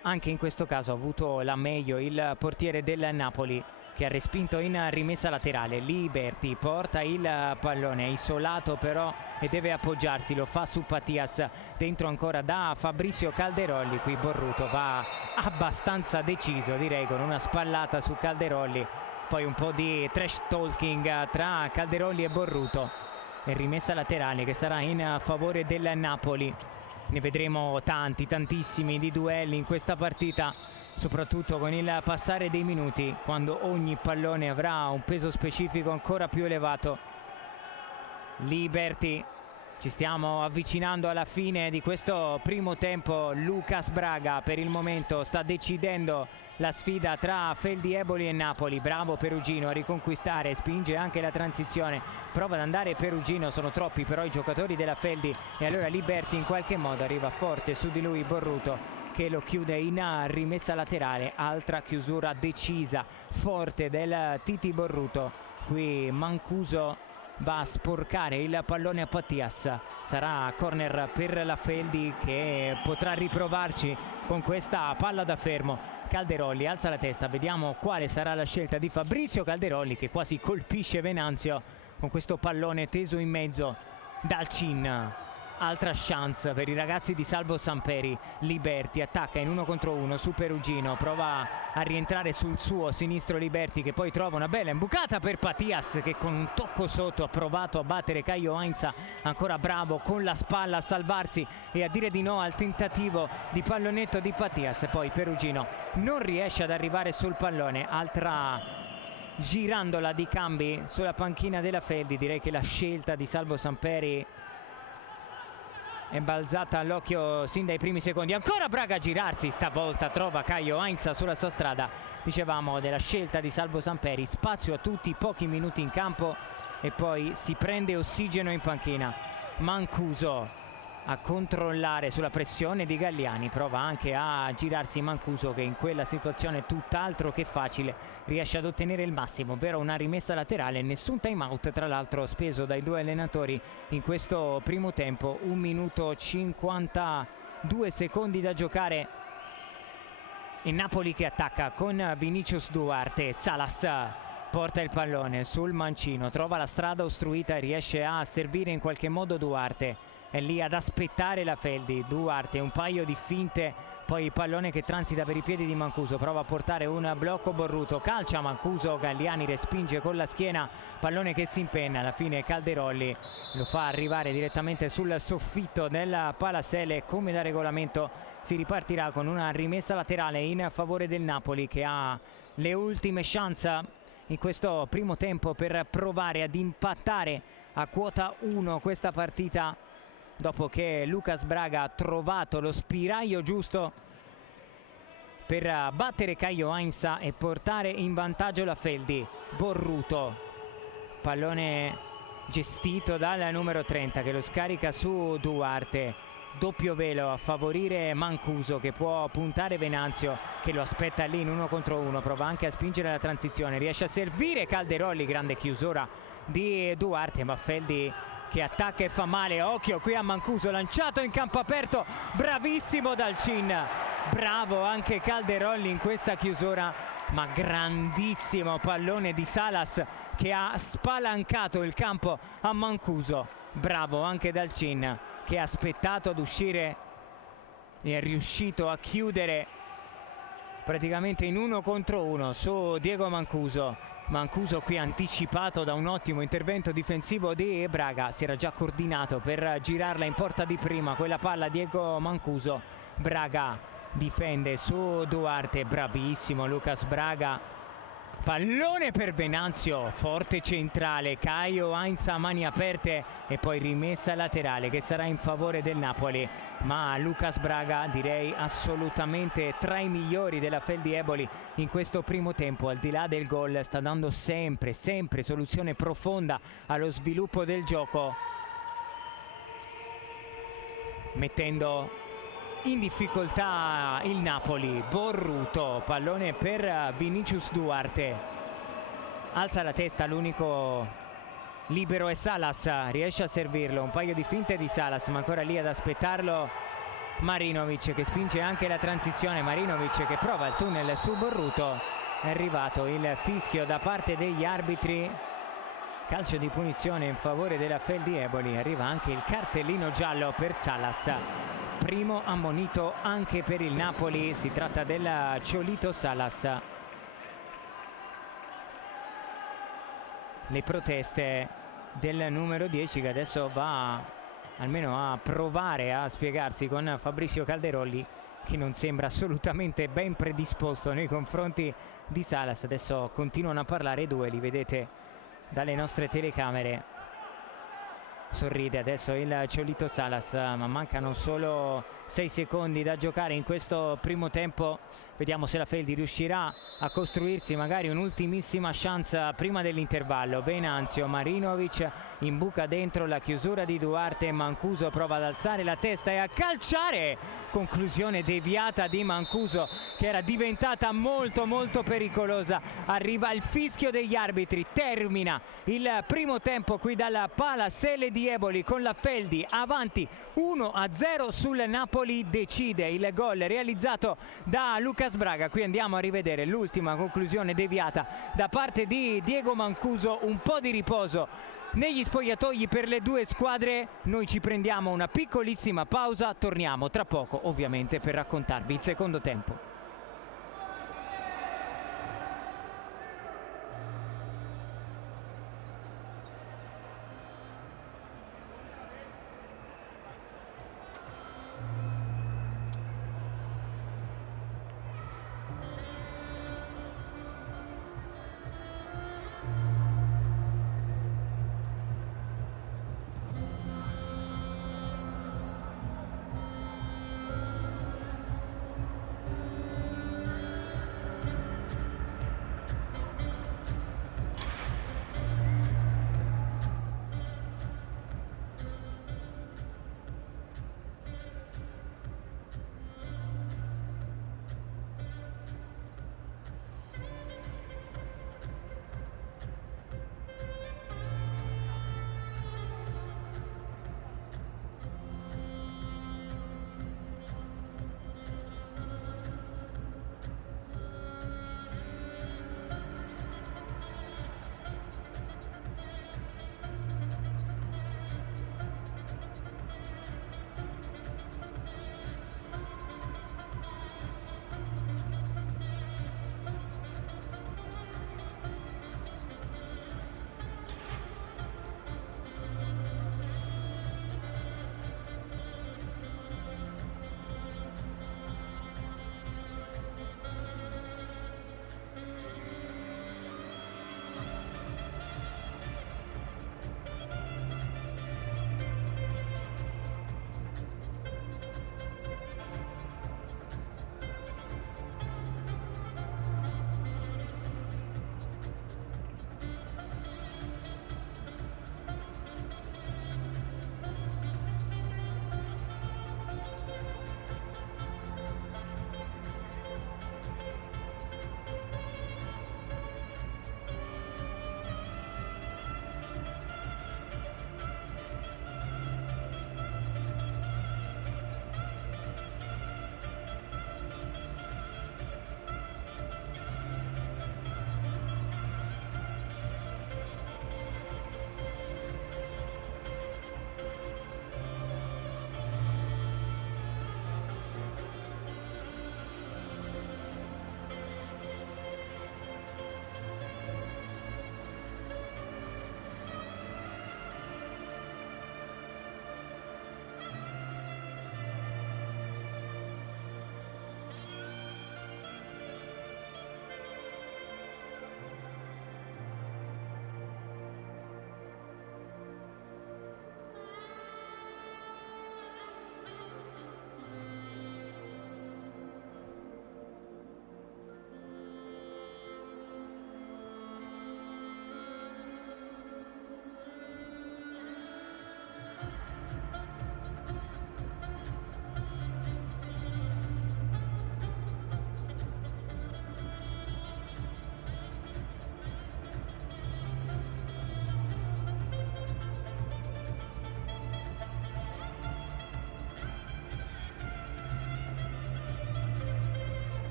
Anche in questo caso ha avuto la meglio il portiere del Napoli che ha respinto in rimessa laterale. Liberti porta il pallone, è isolato però e deve appoggiarsi, lo fa su Patias, dentro ancora da Fabrizio Calderolli. Qui Borruto va abbastanza deciso, direi, con una spallata su Calderolli, poi un po' di trash talking tra Calderolli e Borruto, e rimessa laterale che sarà in favore del Napoli. Ne vedremo tanti, tantissimi di duelli in questa partita. soprattutto con il passare dei minuti, quando ogni pallone avrà un peso specifico ancora più elevato. Liberty, ci stiamo avvicinando alla fine di questo primo tempo. Lucas Braga per il momento sta decidendo la sfida tra Feldi Eboli e Napoli. Bravo Perugino a riconquistare, spinge anche la transizione, prova ad andare Perugino, sono troppi però i giocatori della Feldi, e allora Liberty in qualche modo arriva forte su di lui Borruto, che lo chiude in rimessa laterale. Altra chiusura decisa, forte del Titi Borruto. Qui Mancuso va a sporcare il pallone a Pattias. Sarà corner per la Feldi, che potrà riprovarci con questa palla da fermo. Calderolli alza la testa, vediamo quale sarà la scelta di Fabrizio Calderolli, che quasi colpisce Venanzio con questo pallone teso in mezzo dal Cin. Altra chance per i ragazzi di Salvo Samperi. Liberty attacca in 1 contro 1 su Perugino, prova a rientrare sul suo sinistro Liberty, che poi trova una bella imbucata per Pattias, che con un tocco sotto ha provato a battere Caio Heinz. Ancora bravo con la spalla a salvarsi e a dire di no al tentativo di pallonetto di Pattias. Poi Perugino non riesce ad arrivare sul pallone. Altra girandola di Cambi sulla panchina della Feldi. Direi che la scelta di Salvo Samperi è balzata all'occhio sin dai primi secondi. Ancora Braga a girarsi, stavolta trova Caio Heinz sulla sua strada. Dicevamo della scelta di Salvo Samperi, spazio a tutti, pochi minuti in campo e poi si prende ossigeno in panchina. Mancuso a controllare sulla pressione di Galliani, prova anche a girarsi Mancuso, che in quella situazione tutt'altro che facile riesce ad ottenere il massimo, ovvero una rimessa laterale. Nessun time out tra l'altro speso dai due allenatori in questo primo tempo. 1 minuto 52 secondi da giocare. Il Napoli che attacca con Vinicius Duarte. Salas porta il pallone sul mancino, trova la strada ostruita e riesce a servire in qualche modo Duarte. È lì ad aspettare la Feldi. Duarte, un paio di finte, poi il pallone che transita per i piedi di Mancuso, prova a portare un blocco Borruto, calcia Mancuso, Galliani respinge con la schiena, pallone che si impenna. Alla fine Calderolli lo fa arrivare direttamente sul soffitto della Palasele. Come da regolamento si ripartirà con una rimessa laterale in favore del Napoli, che ha le ultime chance in questo primo tempo per provare ad impattare a quota 1 questa partita, dopo che Lucas Braga ha trovato lo spiraglio giusto per battere Caio Heinz e portare in vantaggio la Feldi. Borruto, pallone gestito dal numero 30 che lo scarica su Duarte. Doppio velo a favorire Mancuso, che può puntare Venanzio, che lo aspetta lì in 1 contro 1, prova anche a spingere la transizione, riesce a servire Calderolli, grande chiusura di Duarte, ma Feldi che attacca e fa male. Occhio qui a Mancuso, lanciato in campo aperto, bravissimo dal Cin, bravo anche Calderolli in questa chiusura, ma grandissimo pallone di Salas che ha spalancato il campo a Mancuso. Bravo anche dal Cin, che ha aspettato ad uscire e è riuscito a chiudere praticamente in 1 contro 1 su Diego Mancuso. Mancuso qui anticipato da un ottimo intervento difensivo di Braga, si era già coordinato per girarla in porta di prima quella palla. Diego Mancuso, Braga difende su Duarte, bravissimo Lucas Braga, pallone per Venanzio, forte centrale, Caio Heinz a mani aperte e poi rimessa laterale che sarà in favore del Napoli. Ma Lucas Braga direi assolutamente tra i migliori della Feldi Eboli in questo primo tempo, al di là del gol sta dando sempre soluzione profonda allo sviluppo del gioco, mettendo in difficoltà il Napoli. Borruto, pallone per Vinicius Duarte, alza la testa, l'unico libero è Salas, riesce a servirlo, un paio di finte di Salas, ma ancora lì ad aspettarlo Marinovic, che spinge anche la transizione. Marinovic che prova il tunnel su Borruto, è arrivato il fischio da parte degli arbitri, calcio di punizione in favore della Feldi Eboli, arriva anche il cartellino giallo per Salas, primo ammonito anche per il Napoli, si tratta del Ciolito Salas. Le proteste del numero 10 che adesso va almeno a provare a spiegarsi con Fabrizio Calderolli, che non sembra assolutamente ben predisposto nei confronti di Salas. Adesso continuano a parlare i due, li vedete dalle nostre telecamere. Sorride adesso il Ciolito Salas, ma mancano solo 6 secondi da giocare in questo primo tempo. Vediamo se la Feldi riuscirà a costruirsi magari un'ultimissima chance prima dell'intervallo. Venanzio, Marinovic in buca dentro, la chiusura di Duarte, Mancuso prova ad alzare la testa e a calciare, conclusione deviata di Mancuso che era diventata molto pericolosa. Arriva il fischio degli arbitri, termina il primo tempo qui dalla Pala Sele di Eboli con la Feldi avanti 1-0 sul Napoli. Decide il gol realizzato da Lucas Braga. Qui andiamo a rivedere l'ultima conclusione deviata da parte di Diego Mancuso. Un po' di riposo negli spogliatoi per le due squadre. Noi ci prendiamo una piccolissima pausa, torniamo tra poco ovviamente per raccontarvi il secondo tempo.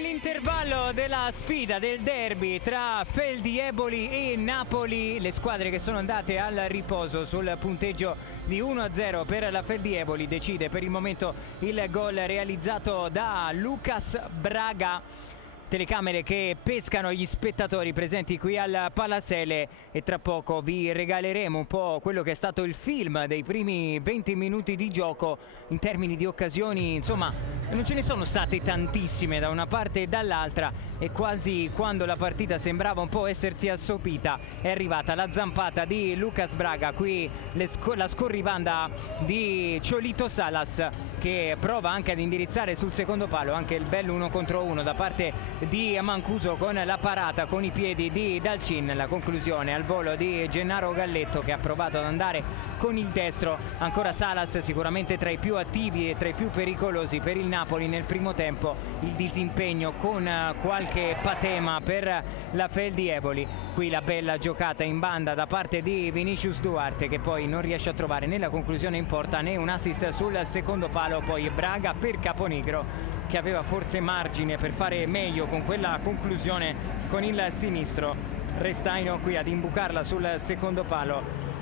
Nell'intervallo della sfida del derby tra Feldi Eboli e Napoli, le squadre che sono andate al riposo sul punteggio di 1-0 per la Feldi Eboli, decide per il momento il gol realizzato da Lucas Braga. Telecamere che pescano gli spettatori presenti qui al Palasele e tra poco vi regaleremo un po' quello che è stato il film dei primi 20 minuti di gioco in termini di occasioni. Insomma, non ce ne sono state tantissime da una parte e dall'altra, e quasi quando la partita sembrava un po' essersi assopita è arrivata la zampata di Lucas Braga. Qui la scorribanda di Cholito Salas, che prova anche ad indirizzare sul secondo palo anche il bello 1 contro 1 da parte di Mancuso, con la parata con i piedi di Dalcin. La conclusione al volo di Gennaro Galletto, che ha provato ad andare con il destro. Ancora Salas, sicuramente tra i più attivi e tra i più pericolosi per il Napoli nel primo tempo. Il disimpegno con qualche patema per la Feldi Eboli. Qui la bella giocata in banda da parte di Vinicius Duarte, che poi non riesce a trovare né la conclusione in porta né un assist sul secondo palo. Poi Braga per Caponigro, che aveva forse margine per fare meglio con quella conclusione con il sinistro. Restaino qui ad imbucarla sul secondo palo.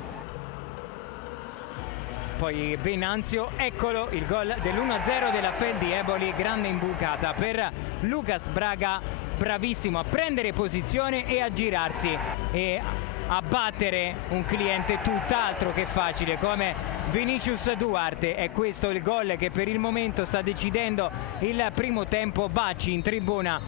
Poi Venanzio, eccolo il gol dell'1-0 della Feldi Eboli. Grande imbucata per Lucas Braga, bravissimo a prendere posizione e a girarsi e a battere un cliente tutt'altro che facile come Vinicius Duarte. È questo il gol che per il momento sta decidendo il primo tempo. Baci in tribuna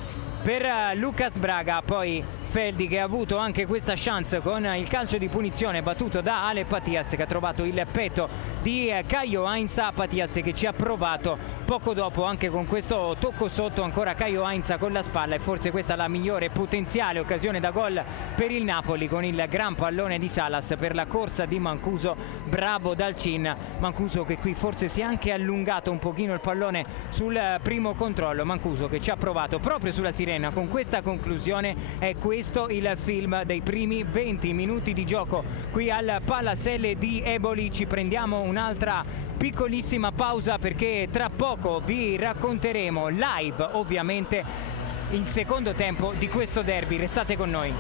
per Lucas Braga. Poi Feldi, che ha avuto anche questa chance con il calcio di punizione battuto da Ale Patias, che ha trovato il petto di Caio Heinz. Patias che ci ha provato poco dopo anche con questo tocco sotto. Ancora Caio Heinz con la spalla, e forse questa è la migliore potenziale occasione da gol per il Napoli, con il gran pallone di Salas per la corsa di Mancuso. Bravo Dalcin. Mancuso che qui forse si è anche allungato un pochino il pallone sul primo controllo. Mancuso che ci ha provato proprio sulla sirena con questa conclusione. È questo il film dei primi 20 minuti di gioco qui al Palasele di Eboli. Ci prendiamo un'altra piccolissima pausa, perché tra poco vi racconteremo live ovviamente il secondo tempo di questo derby. Restate con noi.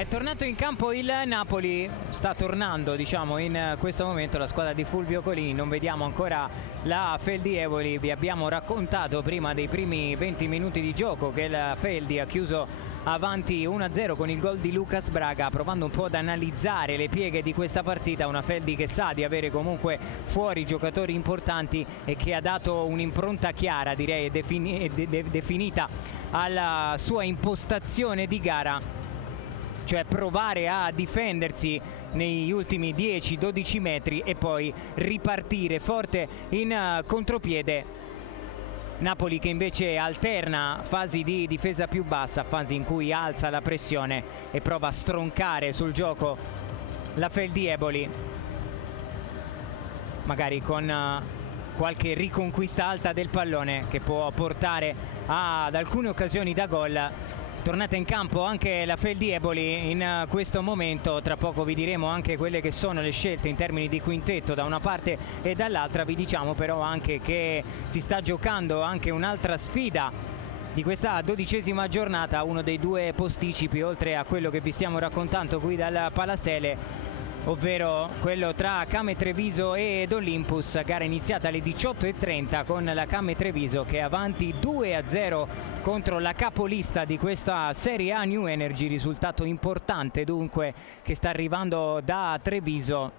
È tornato in campo il Napoli, sta tornando diciamo in questo momento la squadra di Fulvio Colini, non vediamo ancora la Feldi Eboli, vi abbiamo raccontato prima dei primi 20 minuti di gioco che la Feldi ha chiuso avanti 1-0 con il gol di Lucas Braga, provando un po' ad analizzare le pieghe di questa partita, una Feldi che sa di avere comunque fuori giocatori importanti e che ha dato un'impronta chiara, direi definita alla sua impostazione di gara, cioè provare a difendersi negli ultimi 10-12 metri e poi ripartire forte in contropiede. Napoli che invece alterna fasi di difesa più bassa, fasi in cui alza la pressione e prova a stroncare sul gioco la Feldi Eboli, magari con qualche riconquista alta del pallone che può portare ad alcune occasioni da gol. Tornata in campo anche la Feldi Eboli in questo momento, tra poco vi diremo anche quelle che sono le scelte in termini di quintetto da una parte e dall'altra. Vi diciamo però anche che si sta giocando anche un'altra sfida di questa 12ª giornata, uno dei due posticipi oltre a quello che vi stiamo raccontando qui dal Palasele, ovvero quello tra Came Treviso ed Olympus, gara iniziata alle 18:30 con la Came Treviso che è avanti 2-0 contro la capolista di questa Serie A New Energy, risultato importante dunque che sta arrivando da Treviso.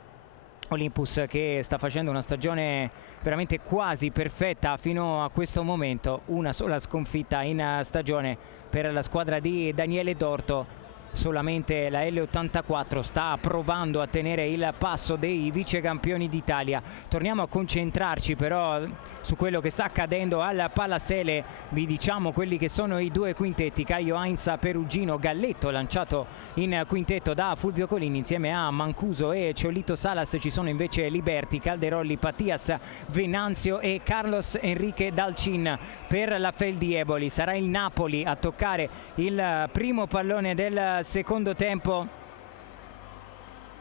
Olympus che sta facendo una stagione veramente quasi perfetta fino a questo momento, una sola sconfitta in stagione per la squadra di Daniele Dorto. Solamente la L84 sta provando a tenere il passo dei vice campioni d'Italia. Torniamo a concentrarci però su quello che sta accadendo al Palasele. Vi diciamo quelli che sono i due quintetti: Caio Heinz, Perugino, Galletto lanciato in quintetto da Fulvio Colini insieme a Mancuso e Ciolito Salas. Ci sono invece Liberti, Calderolli, Patias, Venanzio e Carlos Enrique Dalcin per la Feldi Eboli. Sarà il Napoli a toccare il primo pallone del secondo tempo.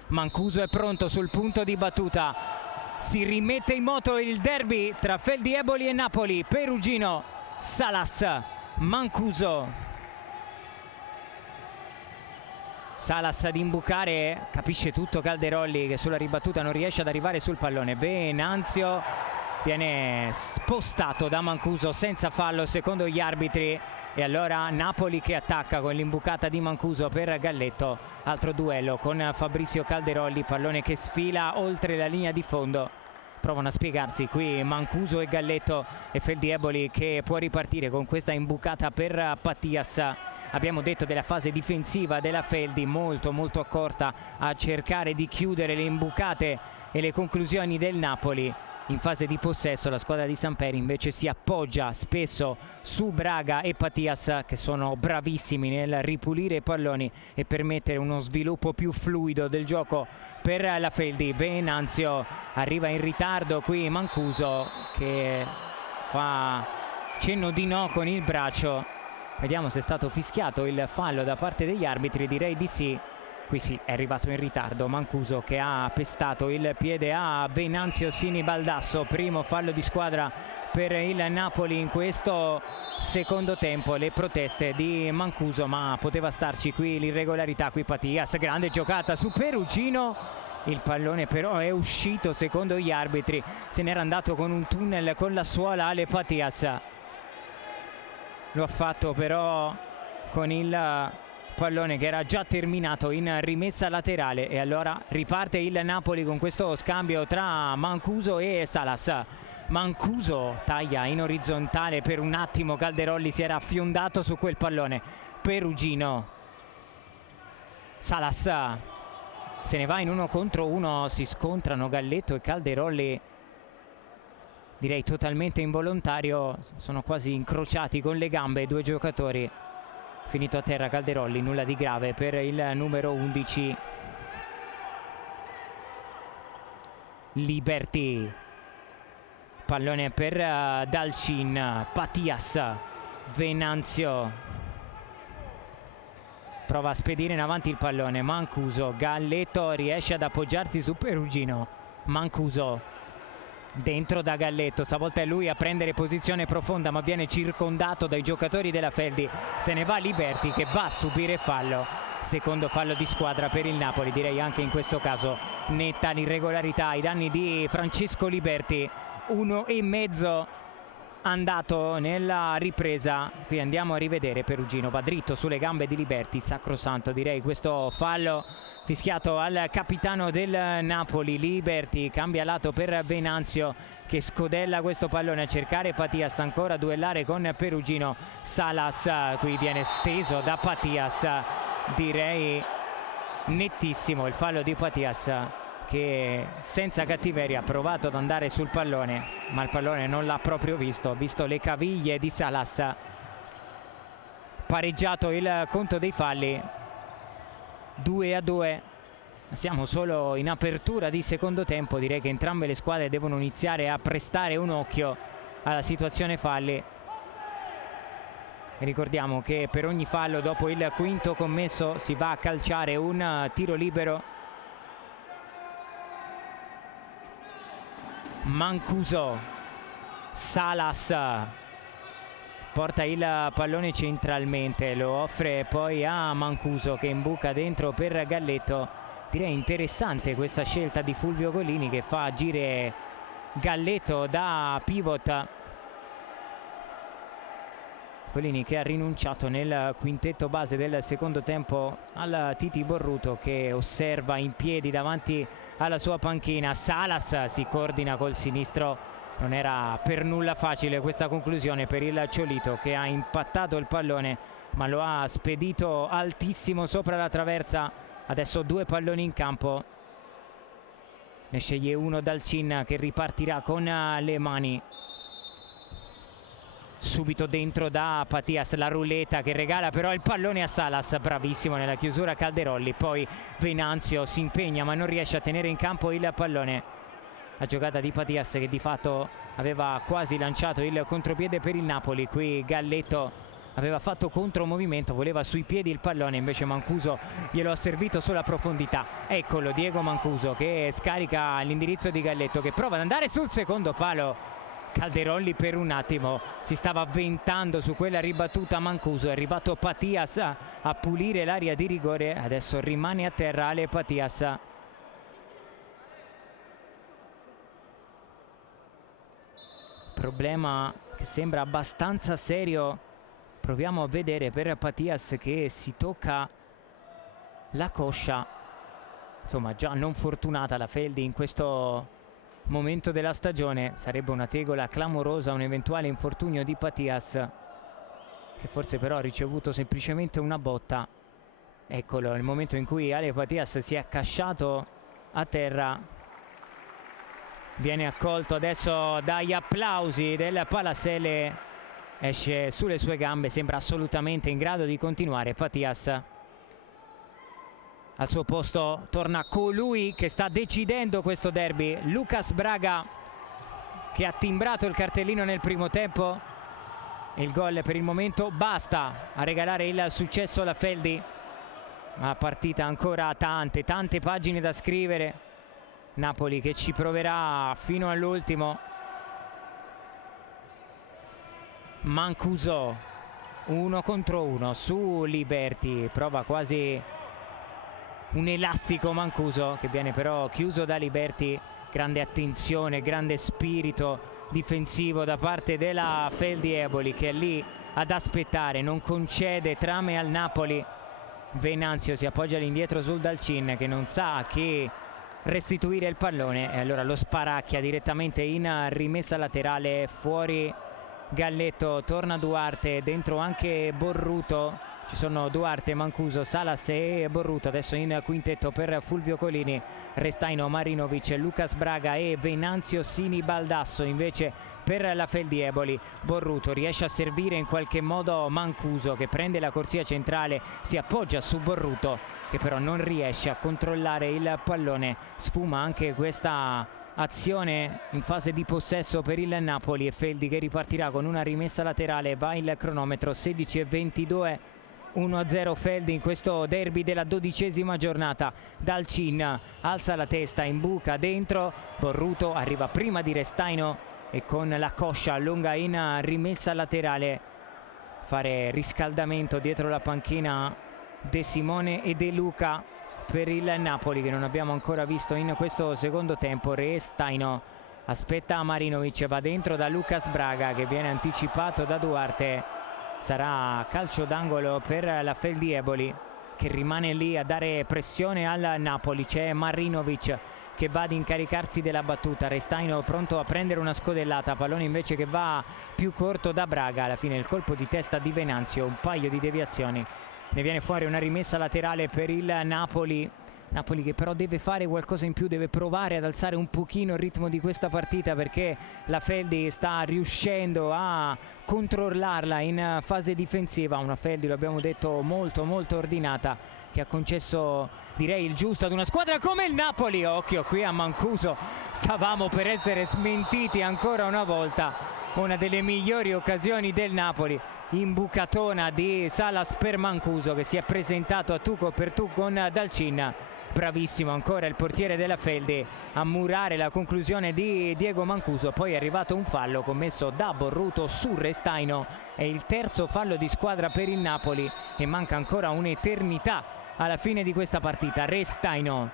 Mancuso è pronto sul punto di battuta, si rimette in moto il derby tra Feldi Eboli e Napoli. Perugino, Salas, Mancuso. Salas ad imbucare, capisce tutto Calderolli che sulla ribattuta non riesce ad arrivare sul pallone. Venanzio viene spostato da Mancuso senza fallo secondo gli arbitri. E allora Napoli che attacca con l'imbucata di Mancuso per Galletto. Altro duello con Fabrizio Calderolli, pallone che sfila oltre la linea di fondo. Provano a spiegarsi qui Mancuso e Galletto, e Feldi Eboli che può ripartire con questa imbucata per Patias. Abbiamo detto della fase difensiva della Feldi molto accorta a cercare di chiudere le imbucate e le conclusioni del Napoli. In fase di possesso la squadra di Samperi invece si appoggia spesso su Braga e Patias, che sono bravissimi nel ripulire i palloni e permettere uno sviluppo più fluido del gioco per la Feldi. Venanzio arriva in ritardo qui, Mancuso che fa cenno di no con il braccio. Vediamo se è stato fischiato il fallo da parte degli arbitri, direi di sì. Qui sì, è arrivato in ritardo Mancuso che ha pestato il piede a Venanzio Sini Baldasso. Primo fallo di squadra per il Napoli in questo secondo tempo. Le proteste di Mancuso, ma poteva starci qui l'irregolarità. Qui Patias, grande giocata su Perugino. Il pallone però è uscito secondo gli arbitri. Se n'era andato con un tunnel con la suola Ale Patias. Lo ha fatto però con il pallone che era già terminato in rimessa laterale, e allora riparte il Napoli con questo scambio tra Mancuso e Salas. Mancuso taglia in orizzontale, per un attimo Calderolli si era affiondato su quel pallone. Perugino, Salas se ne va in 1 contro 1, si scontrano Galletto e Calderolli, direi totalmente involontario, sono quasi incrociati con le gambe i due giocatori. Finito a terra Calderolli, nulla di grave per il numero 11. Liberti, pallone per Dalcin, Patias, Venanzio prova a spedire in avanti il pallone, Mancuso, Galletto riesce ad appoggiarsi su Perugino. Mancuso dentro da Galletto, stavolta è lui a prendere posizione profonda ma viene circondato dai giocatori della Feldi. Se ne va Liberti che va a subire fallo secondo fallo di squadra per il Napoli. Direi anche in questo caso netta l'irregolarità ai danni di Francesco Liberti. 1,5 andato nella ripresa. Qui andiamo a rivedere. Perugino va dritto sulle gambe di Liberti, sacrosanto direi questo fallo fischiato al capitano del Napoli. Liberti cambia lato per Venanzio che scodella questo pallone a cercare Patias, ancora a duellare con Perugino. Salas qui viene steso da Patias, direi nettissimo il fallo di Patias, che senza cattiveria ha provato ad andare sul pallone, ma il pallone non l'ha proprio visto, ha visto le caviglie di Salas. Pareggiato il conto dei falli, 2-2. Siamo solo in apertura di secondo tempo, direi che entrambe le squadre devono iniziare a prestare un occhio alla situazione falli. E ricordiamo che per ogni fallo dopo il quinto commesso si va a calciare un tiro libero. Mancuso, Salas porta il pallone centralmente, lo offre poi a Mancuso che imbuca dentro per Galletto. Direi interessante questa scelta di Fulvio Collini, che fa agire Galletto da pivot. Collini che ha rinunciato nel quintetto base del secondo tempo al Titi Borruto, che osserva in piedi davanti alla sua panchina. Salas si coordina col sinistro, non era per nulla facile questa conclusione per il Ciolito, che ha impattato il pallone ma lo ha spedito altissimo sopra la traversa. Adesso 2 palloni in campo, ne sceglie uno Dalcin che ripartirà con le mani. Subito dentro da Patias, la ruleta che regala però il pallone a Salas, bravissimo nella chiusura Calderolli. Poi Venanzio si impegna ma non riesce a tenere in campo il pallone. La giocata di Patias che di fatto aveva quasi lanciato il contropiede per il Napoli. Qui Galletto aveva fatto contromovimento, voleva sui piedi il pallone, invece Mancuso glielo ha servito sulla profondità. Eccolo Diego Mancuso che scarica l'indirizzo di Galletto, che prova ad andare sul secondo palo. Calderolli per un attimo si stava avventando su quella ribattuta. Mancuso, è arrivato Patias a pulire l'area di rigore, adesso rimane a terra Ale Patias. Problema che sembra abbastanza serio, proviamo a vedere, per Patias, che si tocca la coscia. Insomma, già non fortunata la Feldi in questo momento della stagione. Sarebbe una tegola clamorosa un eventuale infortunio di Patias, che forse però ha ricevuto semplicemente una botta. Eccolo il momento in cui Ale Patias si è accasciato a terra. Viene accolto adesso dagli applausi del Palasele, esce sulle sue gambe, sembra assolutamente in grado di continuare. Patias. Al suo posto torna colui che sta decidendo questo derby, Lucas Braga, che ha timbrato il cartellino nel primo tempo. Il gol per il momento basta a regalare il successo alla Feldi, ma partita ancora tante pagine da scrivere. Napoli che ci proverà fino all'ultimo. Mancuso 1 contro 1 su Liberti, prova quasi un elastico Mancuso, che viene però chiuso da Liberti. Grande attenzione, grande spirito difensivo da parte della Feldi Eboli, che è lì ad aspettare, non concede trame al Napoli. Venanzio si appoggia all'indietro sul Dalcin, che non sa a che restituire il pallone, e allora lo sparacchia direttamente in rimessa laterale, fuori Galletto. Torna Duarte, dentro anche Borruto. Ci sono Duarte, Mancuso, Salas e Borruto. Adesso in quintetto per Fulvio Collini, Restaino, Marinovic, Lucas Braga e Venanzio Sini Baldasso. Invece per la Feldi Eboli, Borruto riesce a servire in qualche modo Mancuso, che prende la corsia centrale, si appoggia su Borruto, che però non riesce a controllare il pallone. Sfuma anche questa azione in fase di possesso per il Napoli, e Feldi che ripartirà con una rimessa laterale. Va il cronometro, 16:22. 1-0 Feldi in questo derby della 12ª giornata. Dalcin alza la testa, imbuca dentro. Borruto arriva prima di Restaino e con la coscia allunga in rimessa laterale. Fare riscaldamento dietro la panchina De Simone e De Luca per il Napoli, che non abbiamo ancora visto in questo secondo tempo. Restaino aspetta Marinovic, va dentro da Lucas Braga che viene anticipato da Duarte. Sarà calcio d'angolo per la Feldi Eboli, che rimane lì a dare pressione al Napoli. C'è Marinovic che va ad incaricarsi della battuta, Restaino pronto a prendere una scodellata, pallone invece che va più corto da Braga. Alla fine il colpo di testa di Venanzio, un paio di deviazioni, ne viene fuori una rimessa laterale per il Napoli. Napoli che però deve fare qualcosa in più, deve provare ad alzare un pochino il ritmo di questa partita, perché la Feldi sta riuscendo a controllarla in fase difensiva. Una Feldi, lo abbiamo detto, molto ordinata, che ha concesso, direi, il giusto ad una squadra come il Napoli. Occhio qui a Mancuso, stavamo per essere smentiti ancora una volta. Una delle migliori occasioni del Napoli, imbucatona di Salas per Mancuso, che si è presentato a tu per tu con Dalcin. Bravissimo ancora il portiere della Feldi a murare la conclusione di Diego Mancuso. Poi è arrivato un fallo commesso da Borruto su Restaino, è il terzo fallo di squadra per il Napoli e manca ancora un'eternità alla fine di questa partita. Restaino,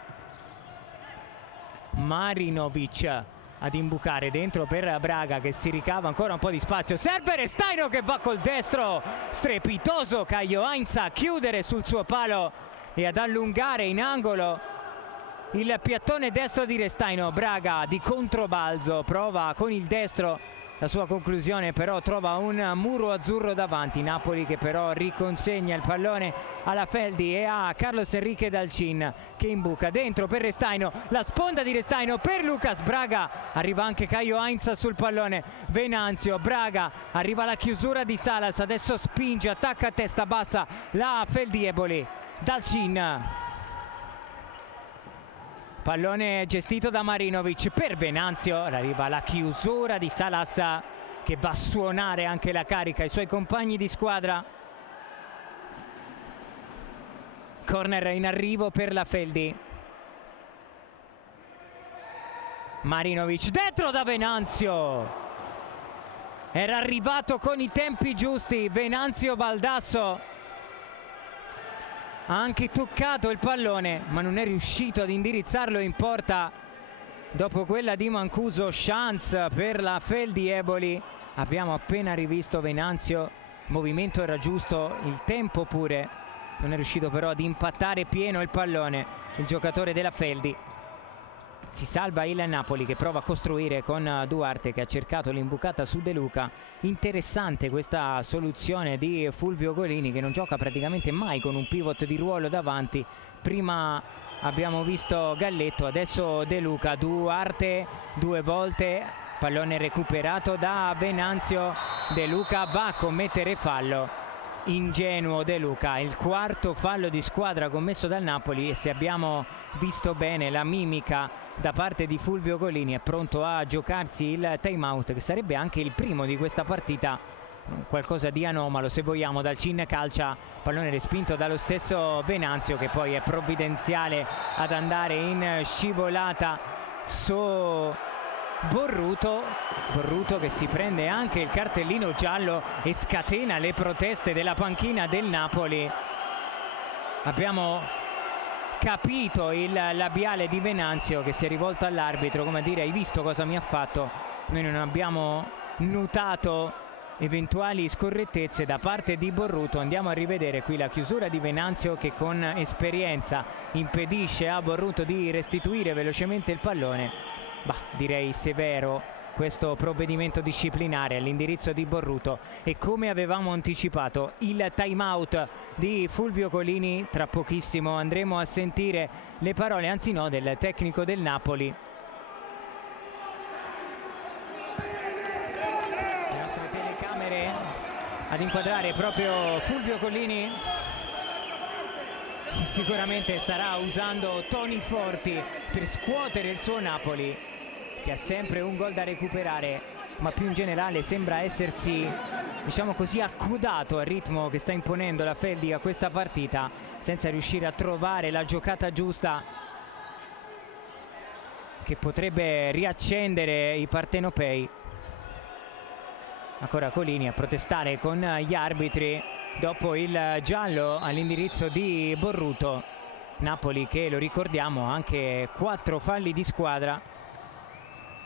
Marinovic ad imbucare dentro per Braga, che si ricava ancora un po' di spazio. Serve Restaino che va col destro, strepitoso Caio Heinz a chiudere sul suo palo e ad allungare in angolo il piattone destro di Restaino. Braga di controbalzo prova con il destro la sua conclusione, però trova un muro azzurro davanti. Napoli che però riconsegna il pallone alla Feldi e a Carlos Enrique Dalcin, che imbuca dentro per Restaino, la sponda di Restaino per Lucas Braga, arriva anche Caio Heinz sul pallone. Venanzio, Braga, arriva la chiusura di Salas, adesso spinge, attacca a testa bassa la Feldi Eboli. Dalcin, pallone gestito da Marinovic per Venanzio, arriva la chiusura di Salas, che va a suonare anche la carica ai suoi compagni di squadra. Corner in arrivo per la Feldi. Marinovic dentro da Venanzio, era arrivato con i tempi giusti Venanzio Baldasso, ha anche toccato il pallone ma non è riuscito ad indirizzarlo in porta. Dopo quella di Mancuso, chance per la Feldi Eboli. Abbiamo appena rivisto Venanzio, il movimento era giusto, il tempo pure, non è riuscito però ad impattare pieno il pallone il giocatore della Feldi. Si salva il Napoli, che prova a costruire con Duarte, che ha cercato l'imbucata su De Luca. Interessante questa soluzione di Fulvio Golini, che non gioca praticamente mai con un pivot di ruolo davanti. Prima abbiamo visto Galletto, adesso De Luca. Duarte due volte, pallone recuperato da Venanzio. De Luca va a commettere fallo. Ingenuo De Luca, il quarto fallo di squadra commesso dal Napoli, e se abbiamo visto bene la mimica da parte di Fulvio Golini, è pronto a giocarsi il time out, che sarebbe anche il primo di questa partita, qualcosa di anomalo se vogliamo. Dalcin calcia, pallone respinto dallo stesso Venanzio, che poi è provvidenziale ad andare in scivolata su Borruto che si prende anche il cartellino giallo e scatena le proteste della panchina del Napoli. Abbiamo capito il labiale di Venanzio, che si è rivolto all'arbitro come a dire: hai visto cosa mi ha fatto? Noi non abbiamo notato eventuali scorrettezze da parte di Borruto. Andiamo a rivedere qui la chiusura di Venanzio, che con esperienza impedisce a Borruto di restituire velocemente il pallone. Direi severo questo provvedimento disciplinare all'indirizzo di Borruto, e come avevamo anticipato il time out di Fulvio Golini. Tra pochissimo andremo a sentire le parole, anzi no, del tecnico del Napoli. Le nostre telecamere ad inquadrare proprio Fulvio Golini, che sicuramente starà usando toni forti per scuotere il suo Napoli, che ha sempre un gol da recuperare, ma più in generale sembra essersi, diciamo così, accodato al ritmo che sta imponendo la Feldi a questa partita, senza riuscire a trovare la giocata giusta che potrebbe riaccendere i partenopei. Ancora Colini a protestare con gli arbitri dopo il giallo all'indirizzo di Borruto. Napoli che, lo ricordiamo, ha anche 4 falli di squadra.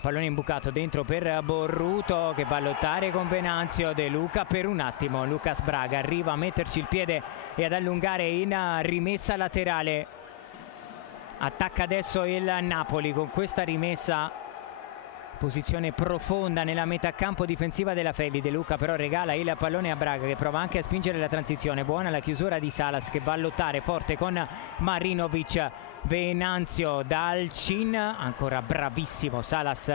Pallone imbucato dentro per Borruto che va a lottare con Venanzio. De Luca per un attimo. Lucas Braga arriva a metterci il piede e ad allungare in rimessa laterale. Attacca adesso il Napoli con questa rimessa. Posizione profonda nella metà campo difensiva della Felli. De Luca però regala il pallone a Braga che prova anche a spingere la transizione. Buona la chiusura di Salas che va a lottare forte con Marinovic. Venanzio dal Cin, ancora bravissimo Salas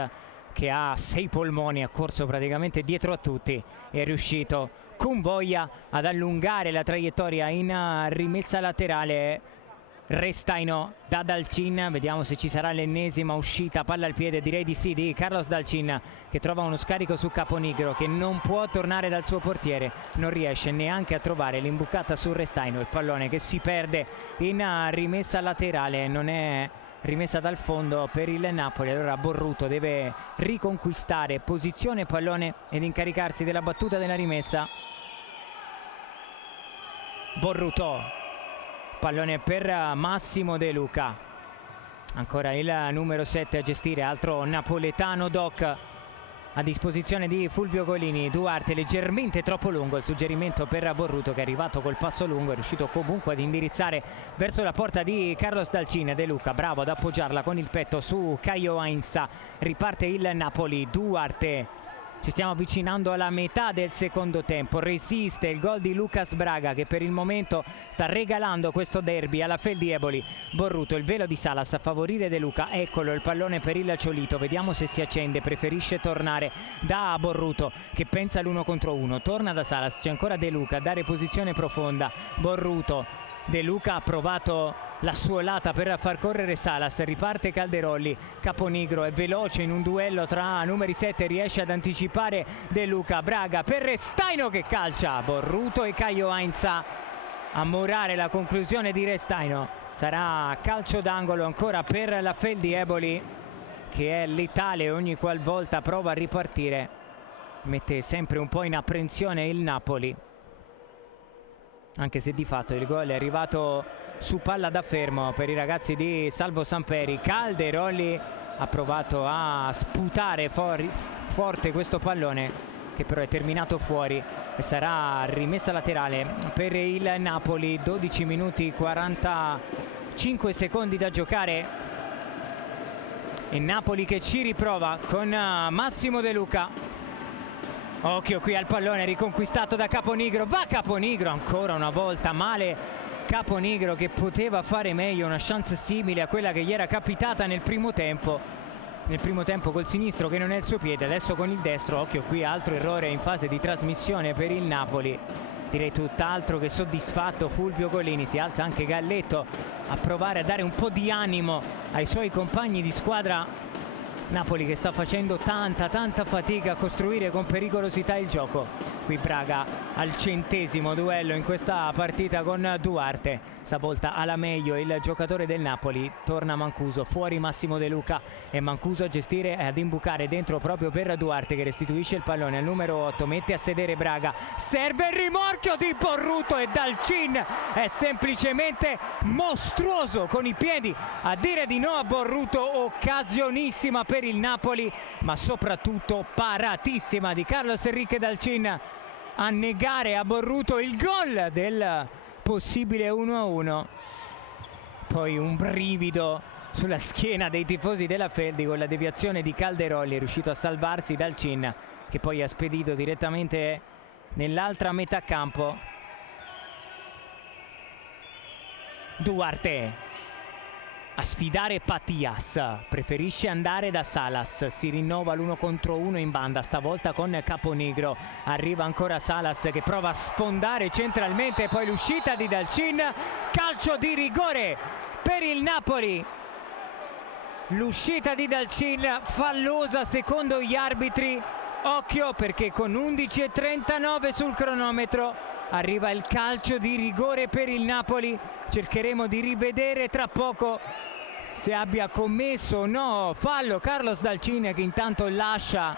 che ha 6 polmoni, ha corso praticamente dietro a tutti, è riuscito con voglia ad allungare la traiettoria in rimessa laterale. Restaino da Dalcin, vediamo se ci sarà l'ennesima uscita, palla al piede, direi di sì, di Carlos Dalcin che trova uno scarico su Caponigro che non può tornare dal suo portiere, non riesce neanche a trovare l'imbucata su Restaino. Il pallone che si perde in rimessa laterale, non è rimessa dal fondo per il Napoli. Allora Borruto deve riconquistare posizione pallone ed incaricarsi della battuta della rimessa. Borruto, pallone per Massimo De Luca, ancora il numero 7 a gestire, altro napoletano Doc a disposizione di Fulvio Golini. Duarte leggermente troppo lungo, il suggerimento per Borruto che è arrivato col passo lungo, è riuscito comunque ad indirizzare verso la porta di Carlos Dalcin. De Luca bravo ad appoggiarla con il petto su Caio Heinz, riparte il Napoli. Duarte, ci stiamo avvicinando alla metà del secondo tempo, resiste il gol di Lucas Braga che per il momento sta regalando questo derby alla Fel di Eboli. Borruto, il velo di Salas a favorire De Luca, eccolo il pallone per il Ciolito, vediamo se si accende, preferisce tornare da Borruto che pensa all'1 contro 1, torna da Salas, c'è ancora De Luca a dare posizione profonda. Borruto, De Luca ha provato la suolata per far correre Salas, riparte Calderolli. Caponigro è veloce in un duello tra numeri 7, riesce ad anticipare De Luca. Braga per Restaino che calcia. Borruto e Caio Heinz a murare la conclusione di Restaino. Sarà calcio d'angolo ancora per la Fel di Eboli che è letale ogni qualvolta prova a ripartire. Mette sempre un po' in apprensione il Napoli, anche se di fatto il gol è arrivato su palla da fermo per i ragazzi di Salvo Samperi. Calderolli ha provato a sputare forte questo pallone che però è terminato fuori e sarà rimessa laterale per il Napoli. 12 minuti 45 secondi da giocare e Napoli che ci riprova con Massimo De Luca. Occhio qui al pallone riconquistato da Caponigro, va Caponigro ancora una volta, male Caponigro che poteva fare meglio, una chance simile a quella che gli era capitata nel primo tempo col sinistro che non è il suo piede, adesso con il destro. Occhio qui, altro errore in fase di trasmissione per il Napoli, direi tutt'altro che soddisfatto Fulvio Golini. Si alza anche Galletto a provare a dare un po' di animo ai suoi compagni di squadra. Napoli che sta facendo tanta fatica a costruire con pericolosità il gioco. Qui Braga al 100° duello in questa partita con Duarte. Stavolta alla meglio il giocatore del Napoli. Torna Mancuso, fuori Massimo De Luca e Mancuso a gestire e ad imbucare dentro proprio per Duarte che restituisce il pallone al numero 8. Mette a sedere Braga. Serve il rimorchio di Borruto e Dalcin è semplicemente mostruoso con i piedi a dire di no a Borruto. Occasionissima per il Napoli ma soprattutto paratissima di Carlos Enrique Dalcin a negare a Borruto il gol del possibile 1-1. Poi un brivido sulla schiena dei tifosi della Feldi con la deviazione di Calderolli, è riuscito a salvarsi Dalcin che poi ha spedito direttamente nell'altra metà campo. Duarte a sfidare Patias, preferisce andare da Salas, si rinnova l'1 contro 1 in banda, stavolta con Caponigro. Arriva ancora Salas che prova a sfondare centralmente, poi l'uscita di Dalcin, calcio di rigore per il Napoli. L'uscita di Dalcin fallosa secondo gli arbitri. Occhio perché con 11:39 sul cronometro arriva il calcio di rigore per il Napoli. Cercheremo di rivedere tra poco se abbia commesso o no fallo Carlos Dalcin che intanto lascia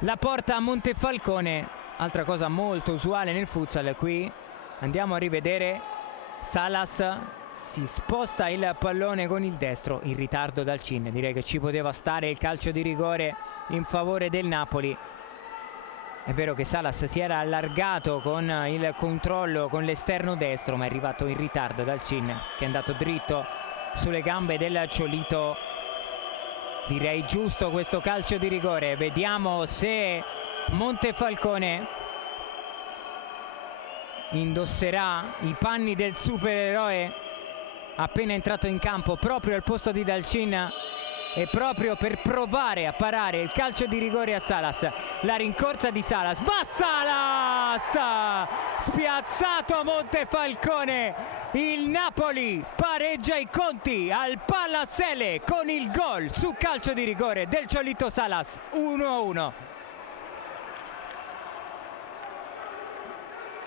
la porta a Montefalcone. Altra cosa molto usuale nel futsal, qui andiamo a rivedere Salas, si sposta il pallone con il destro in ritardo dal CIN. Direi che ci poteva stare il calcio di rigore in favore del Napoli. È vero che Salas si era allargato con il controllo con l'esterno destro, ma è arrivato in ritardo dal CIN, che è andato dritto sulle gambe del Ciolito. Direi giusto questo calcio di rigore. Vediamo se Montefalcone indosserà i panni del supereroe appena entrato in campo proprio al posto di Dalcin, e proprio per provare a parare il calcio di rigore a Salas. La rincorsa di Salas, va Salas, spiazzato Montefalcone. Il Napoli pareggia i conti al Pallasele con il gol su calcio di rigore del Ciolito Salas. 1-1.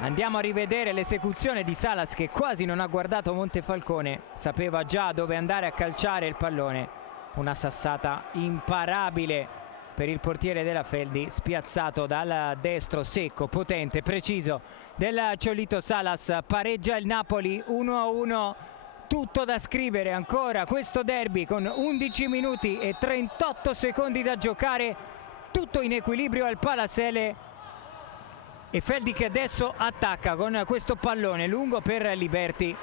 Andiamo a rivedere l'esecuzione di Salas, che quasi non ha guardato Montefalcone, sapeva già dove andare a calciare il pallone. Una sassata imparabile per il portiere della Feldi, spiazzato dal destro secco, potente, preciso del Ciolito Salas. Pareggia il Napoli 1-1. Tutto da scrivere ancora questo derby con 11 minuti e 38 secondi da giocare, tutto in equilibrio al Pallasele. E Feldi che adesso attacca con questo pallone lungo per Liberti.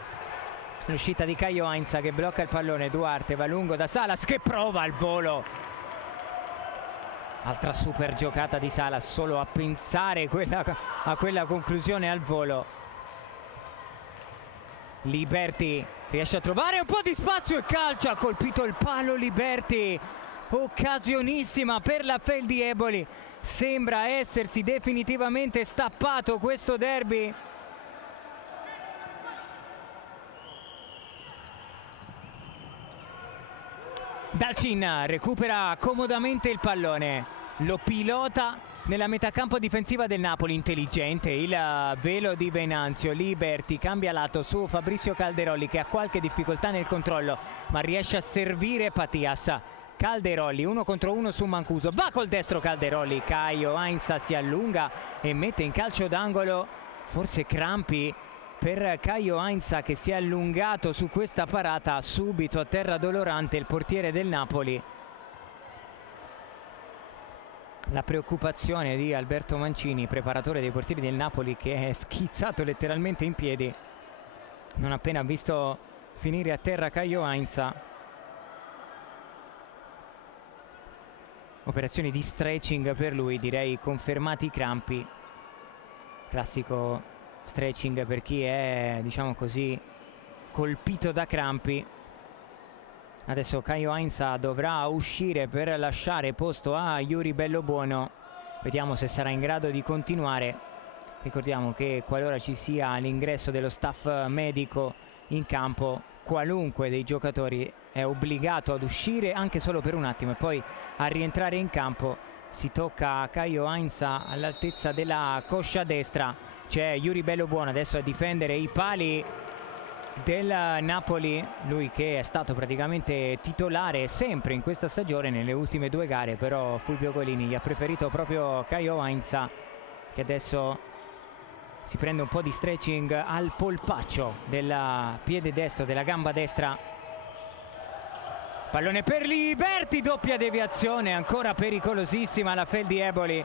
L'uscita di Caio Heinz che blocca il pallone, Duarte va lungo da Salas che prova al volo. Altra super giocata di Salas, solo a pensare a quella conclusione al volo. Liberti riesce a trovare un po' di spazio e calcia, ha colpito il palo Liberti. Occasionissima per la Feldi Eboli. Sembra essersi definitivamente stappato questo derby. Dalcin recupera comodamente il pallone, lo pilota nella metacampo difensiva del Napoli. Intelligente il velo di Venanzio. Liberti cambia lato su Fabrizio Calderoli, che ha qualche difficoltà nel controllo ma riesce a servire Patias. Calderoli 1 contro 1 su Mancuso, va col destro Calderoli. Caio Heinz si allunga e mette in calcio d'angolo, forse crampi per Caio Heinz, che si è allungato su questa parata. Subito a terra dolorante il portiere del Napoli. La preoccupazione di Alberto Mancini, preparatore dei portieri del Napoli, che è schizzato letteralmente in piedi non appena visto finire a terra Caio Heinz. Operazioni di stretching per lui, direi confermati i crampi. Classico stretching per chi è, diciamo così, colpito da crampi. Adesso Caio Heinz dovrà uscire per lasciare posto a Yuri Bellobuono. Vediamo se sarà in grado di continuare. Ricordiamo che qualora ci sia l'ingresso dello staff medico in campo, qualunque dei giocatori è obbligato ad uscire anche solo per un attimo e poi a rientrare in campo. Si tocca a Caio Heinz all'altezza della coscia destra. C'è Yuri Bellobuono adesso a difendere i pali del Napoli, lui che è stato praticamente titolare sempre in questa stagione. Nelle ultime due gare però Fulvio Golini gli ha preferito proprio Caio Heinz, che adesso si prende un po' di stretching al polpaccio del piede destro, della gamba destra. Pallone per Liberti, doppia deviazione, ancora pericolosissima la Feldi Eboli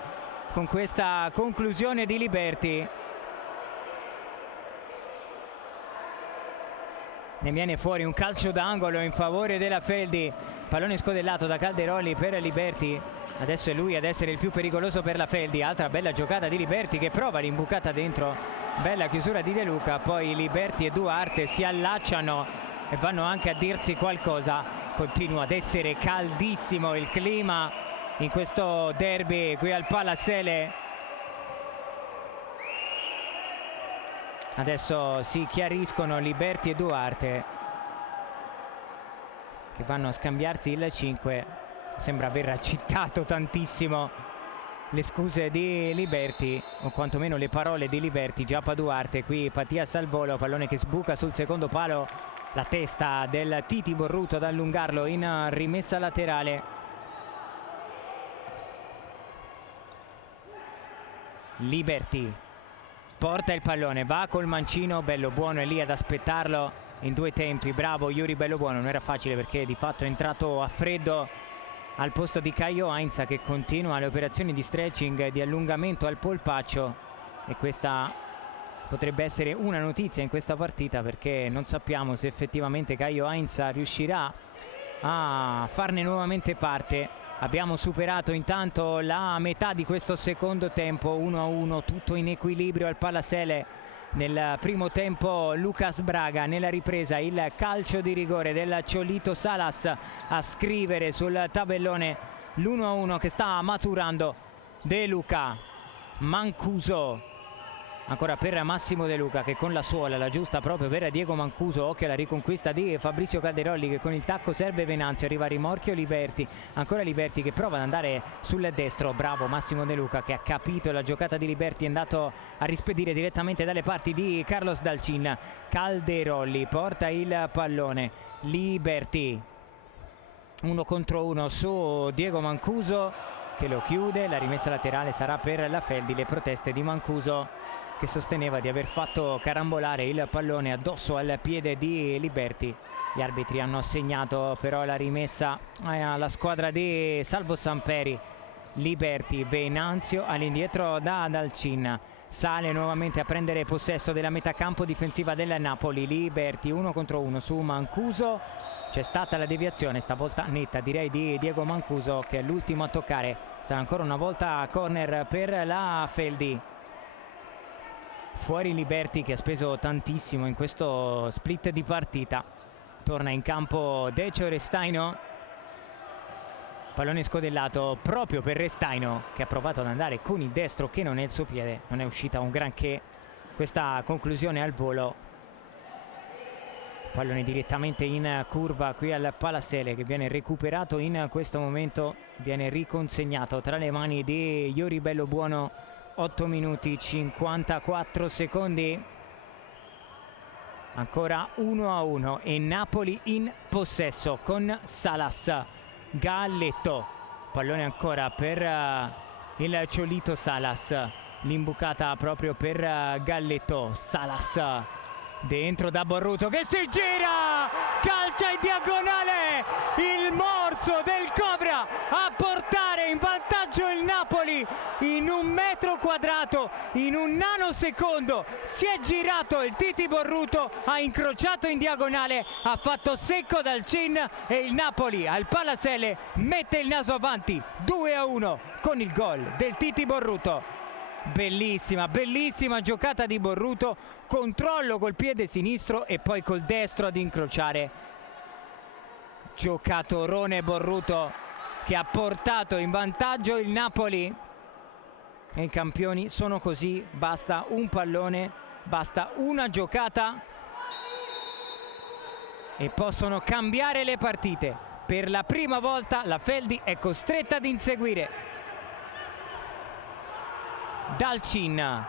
con questa conclusione di Liberti. Ne viene fuori un calcio d'angolo in favore della Feldi. Pallone scodellato da Calderoli per Liberti. Adesso è lui ad essere il più pericoloso per la Feldi. Altra bella giocata di Liberti che prova l'imbucata dentro. Bella chiusura di De Luca. Poi Liberti e Duarte si allacciano e vanno anche a dirsi qualcosa. Continua ad essere caldissimo il clima in questo derby qui al Pallasele. Adesso si chiariscono Liberti e Duarte, che vanno a scambiarsi il 5. Sembra aver accettato tantissimo le scuse di Liberti, o quantomeno le parole di Liberti. Giappa Duarte, qui Patias al volo, pallone che sbuca sul secondo palo. La testa del Titi Borruto ad allungarlo in rimessa laterale. Liberty porta il pallone, va col mancino, Bellobuono è lì ad aspettarlo in due tempi. Bravo Yuri Bellobuono, non era facile perché di fatto è entrato a freddo al posto di Caio Heinz, che continua le operazioni di stretching, di allungamento al polpaccio, e questa potrebbe essere una notizia in questa partita, perché non sappiamo se effettivamente Caio Heinz riuscirà a farne nuovamente parte. Abbiamo superato intanto la metà di questo secondo tempo, 1-1, tutto in equilibrio al Palasele. Nel primo tempo Lucas Braga, nella ripresa il calcio di rigore del Cholito Salas a scrivere sul tabellone l'1-1 che sta maturando De Luca. Mancuso ancora per Massimo De Luca, che con la suola, la giusta proprio per Diego Mancuso. Occhio alla riconquista di Fabrizio Calderolli, che con il tacco serve Venanzio, arriva a rimorchio Liberty, ancora Liberty che prova ad andare sul destro. Bravo Massimo De Luca, che ha capito la giocata di Liberty, è andato a rispedire direttamente dalle parti di Carlos Dalcin. Calderolli porta il pallone, Liberty 1 contro 1 su Diego Mancuso, che lo chiude. La rimessa laterale sarà per la Feldi. Le proteste di Mancuso, che sosteneva di aver fatto carambolare il pallone addosso al piede di Liberty. Gli arbitri hanno assegnato però la rimessa alla squadra di Salvo Samperi. Liberty, Venanzio all'indietro da Dalcin, sale nuovamente a prendere possesso della metà campo difensiva del Napoli. Liberty 1 contro 1 su Mancuso. C'è stata la deviazione, stavolta netta direi di Diego Mancuso, che è l'ultimo a toccare. Sarà ancora una volta corner per la Feldi. Fuori Liberty, che ha speso tantissimo in questo split di partita. Torna in campo Decio Restaino. Pallone scodellato proprio per Restaino, che ha provato ad andare con il destro, che non è il suo piede. Non è uscita un granché questa conclusione al volo. Pallone direttamente in curva qui al Palasele, che viene recuperato in questo momento, viene riconsegnato tra le mani di Yuri Bellobuono. 8 minuti 54 secondi, ancora 1-1 e Napoli in possesso con Salas. Galletto, pallone ancora per il Cholito Salas, l'imbucata proprio per Galletto. Salas dentro da Borruto, che si gira, calcia in diagonale, il morso del Cobra a portare in vantaggio il Napoli in un metro quadrato, in un nanosecondo. Si è girato il Titi Borruto, ha incrociato in diagonale, ha fatto secco dal cin, e il Napoli al Palasele mette il naso avanti 2-1 con il gol del Titi Borruto. Bellissima, bellissima giocata di Borruto, controllo col piede sinistro e poi col destro ad incrociare. Giocatorone Borruto, che ha portato in vantaggio il Napoli, e i campioni sono così. Basta un pallone, basta una giocata e possono cambiare le partite. Per la prima volta la Feldi è costretta ad inseguire. Dalcin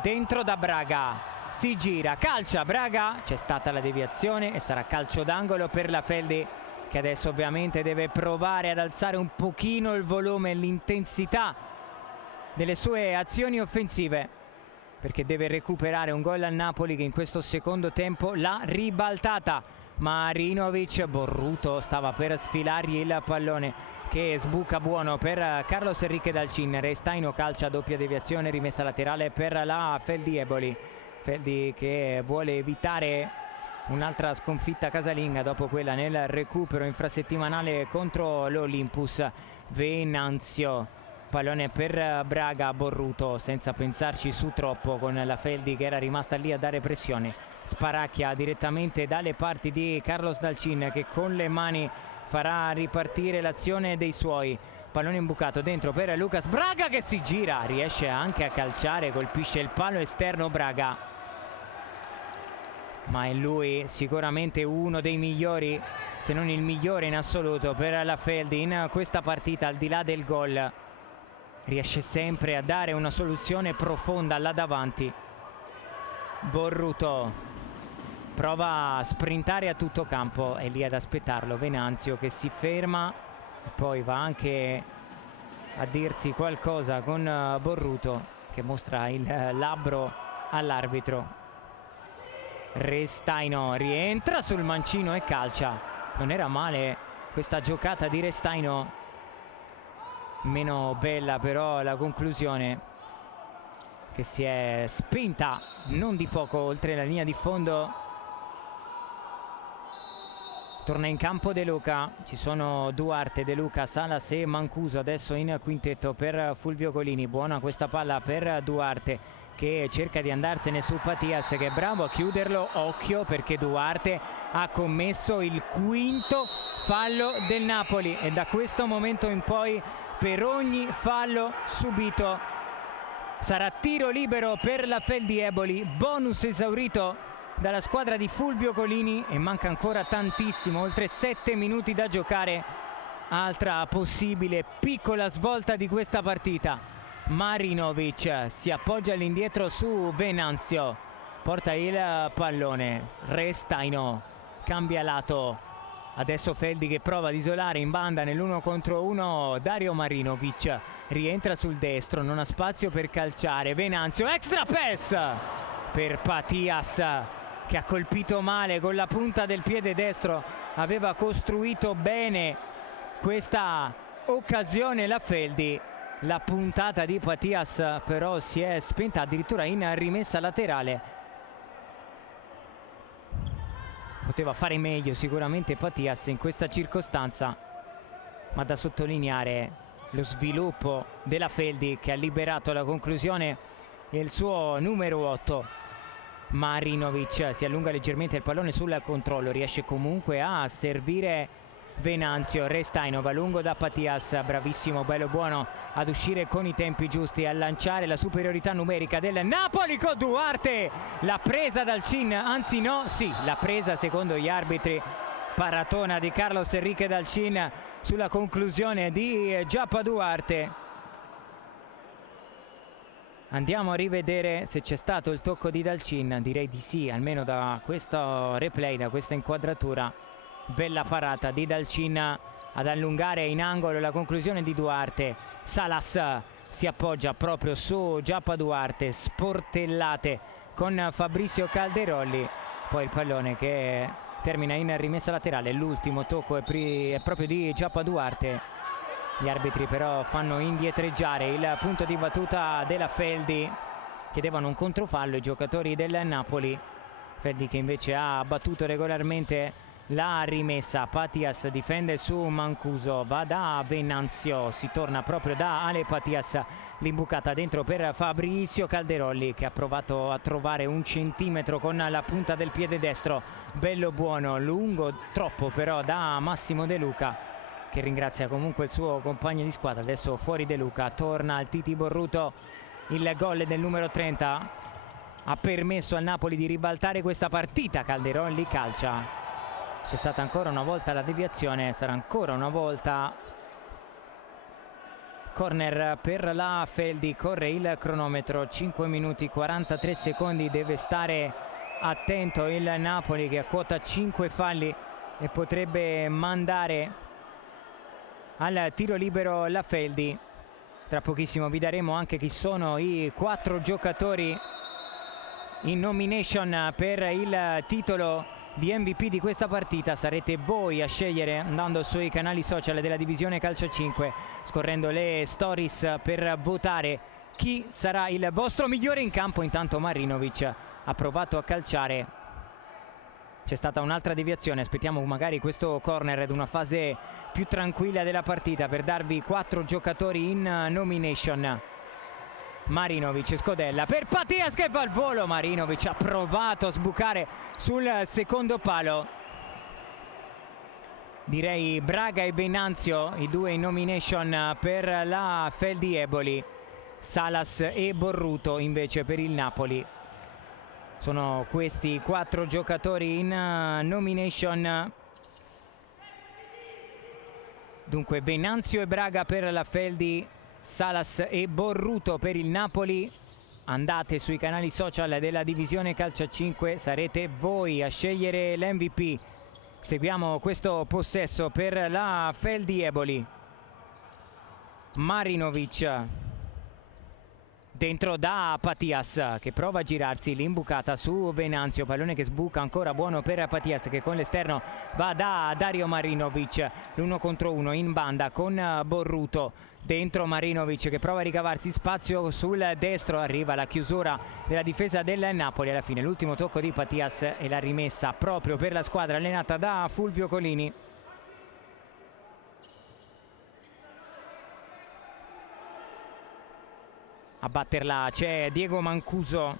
dentro da Braga, si gira, calcia Braga, c'è stata la deviazione e sarà calcio d'angolo per la Feldi, che adesso ovviamente deve provare ad alzare un pochino il volume e l'intensità delle sue azioni offensive, perché deve recuperare un gol al Napoli, che in questo secondo tempo l'ha ribaltata. Marinovic, Borruto stava per sfilargli il pallone, che sbuca buono per Carlos Enrique Dalcin. Restaino calcia, doppia deviazione, rimessa laterale per la Feldi Eboli. Feldi che vuole evitare un'altra sconfitta casalinga dopo quella nel recupero infrasettimanale contro l'Olympus. Venanzio, pallone per Braga, Borruto senza pensarci su troppo, con la Feldi che era rimasta lì a dare pressione. Sparacchia direttamente dalle parti di Carlos Dalcin, che con le mani farà ripartire l'azione dei suoi. Pallone imbucato dentro per Lucas Braga, che si gira, riesce anche a calciare, colpisce il palo esterno Braga, ma è lui sicuramente uno dei migliori, se non il migliore in assoluto per la Feldi in questa partita. Al di là del gol riesce sempre a dare una soluzione profonda là davanti. Borruto prova a sprintare a tutto campo, è lì ad aspettarlo Venanzio, che si ferma e poi va anche a dirsi qualcosa con Borruto. che mostra il labbro all'arbitro. Restaino rientra sul mancino e calcia. Non era male questa giocata di Restaino, meno bella però la conclusione, che si è spenta non di poco oltre la linea di fondo. Torna in campo De Luca, ci sono Duarte, De Luca, Salas e Mancuso adesso in quintetto per Fulvio Colini. Buona questa palla per Duarte che cerca di andarsene su Patias, che è bravo a chiuderlo. Occhio, perché Duarte ha commesso il quinto fallo del Napoli e da questo momento in poi per ogni fallo subito sarà tiro libero per la Feldi Eboli. Bonus esaurito dalla squadra di Fulvio Colini e manca ancora tantissimo, oltre 7 minuti da giocare. Altra possibile piccola svolta di questa partita. Marinovic si appoggia all'indietro su Venanzio, porta il pallone. Restaino cambia lato, adesso Feldi che prova ad isolare in banda nell'1 contro 1 Dario Marinovic, rientra sul destro, non ha spazio per calciare. Venanzio, extra pass per Patias, che ha colpito male con la punta del piede destro. Aveva costruito bene questa occasione la Feldi. La puntata di Patias però si è spenta addirittura in rimessa laterale. Poteva fare meglio sicuramente Patias in questa circostanza, ma da sottolineare lo sviluppo della Feldi, che ha liberato la conclusione e il suo numero 8. Marinovic si allunga leggermente il pallone sul controllo, riesce comunque a servire Venanzio. Restaino va lungo da Patias, bravissimo, bello buono ad uscire con i tempi giusti, a lanciare la superiorità numerica del Napoli con Duarte. La presa dal Cin, anzi no, sì, la presa secondo gli arbitri. Paratona di Carlos Enrique Dalcin sulla conclusione di Giappa Duarte. Andiamo a rivedere se c'è stato il tocco di Dalcin, direi di sì, almeno da questo replay, da questa inquadratura. Bella parata di Dalcin ad allungare in angolo la conclusione di Duarte. Salas si appoggia proprio su Giappa Duarte, sportellate con Fabrizio Calderolli, poi il pallone che termina in rimessa laterale. L'ultimo tocco è proprio di Giappa Duarte. Gli arbitri però fanno indietreggiare il punto di battuta della Feldi, chiedevano un controfallo i giocatori del Napoli. Feldi che invece ha battuto regolarmente la rimessa. Patias difende su Mancuso, va da Venanzio, si torna proprio da Ale Patias, l'imbucata dentro per Fabrizio Calderolli, che ha provato a trovare un centimetro con la punta del piede destro. Bello buono, lungo troppo però da Massimo De Luca, che ringrazia comunque il suo compagno di squadra. Adesso fuori De Luca, torna al Titi Borruto. Il gol del numero 30 ha permesso al Napoli di ribaltare questa partita. Calderolli calcia, c'è stata ancora una volta la deviazione, sarà ancora una volta corner per la Feldi. Corre il cronometro, 5 minuti 43 secondi, deve stare attento il Napoli, che a quota 5 falli e potrebbe mandare al tiro libero la Feldi. Tra pochissimo vi daremo anche chi sono i 4 giocatori in nomination per il titolo di MVP di questa partita. Sarete voi a scegliere andando sui canali social della divisione Calcio 5, scorrendo le stories per votare chi sarà il vostro migliore in campo. Intanto Marinovic ha provato a calciare, c'è stata un'altra deviazione, aspettiamo magari questo corner ad una fase più tranquilla della partita per darvi 4 giocatori in nomination. Marinovic, scodella per Patias che va al volo. Marinovic ha provato a sbucare sul secondo palo. Direi Braga e Venanzio i due in nomination per la Feldi Eboli. Salas e Borruto invece per il Napoli. Sono questi 4 giocatori in nomination. Dunque Venanzio e Braga per la Feldi, Salas e Borruto per il Napoli. Andate sui canali social della divisione Calcio 5, sarete voi a scegliere l'MVP. Seguiamo questo possesso per la Feldi Eboli. Marinovic, dentro da Patias che prova a girarsi, l'imbucata su Venanzio, pallone che sbuca ancora, buono per Patias che con l'esterno va da Dario Marinovic, l'1 contro 1 in banda con Borruto. Dentro Marinovic che prova a ricavarsi spazio sul destro, arriva la chiusura della difesa del Napoli. Alla fine l'ultimo tocco di Patias e la rimessa proprio per la squadra allenata da Fulvio Colini. A batterla c'è Diego Mancuso.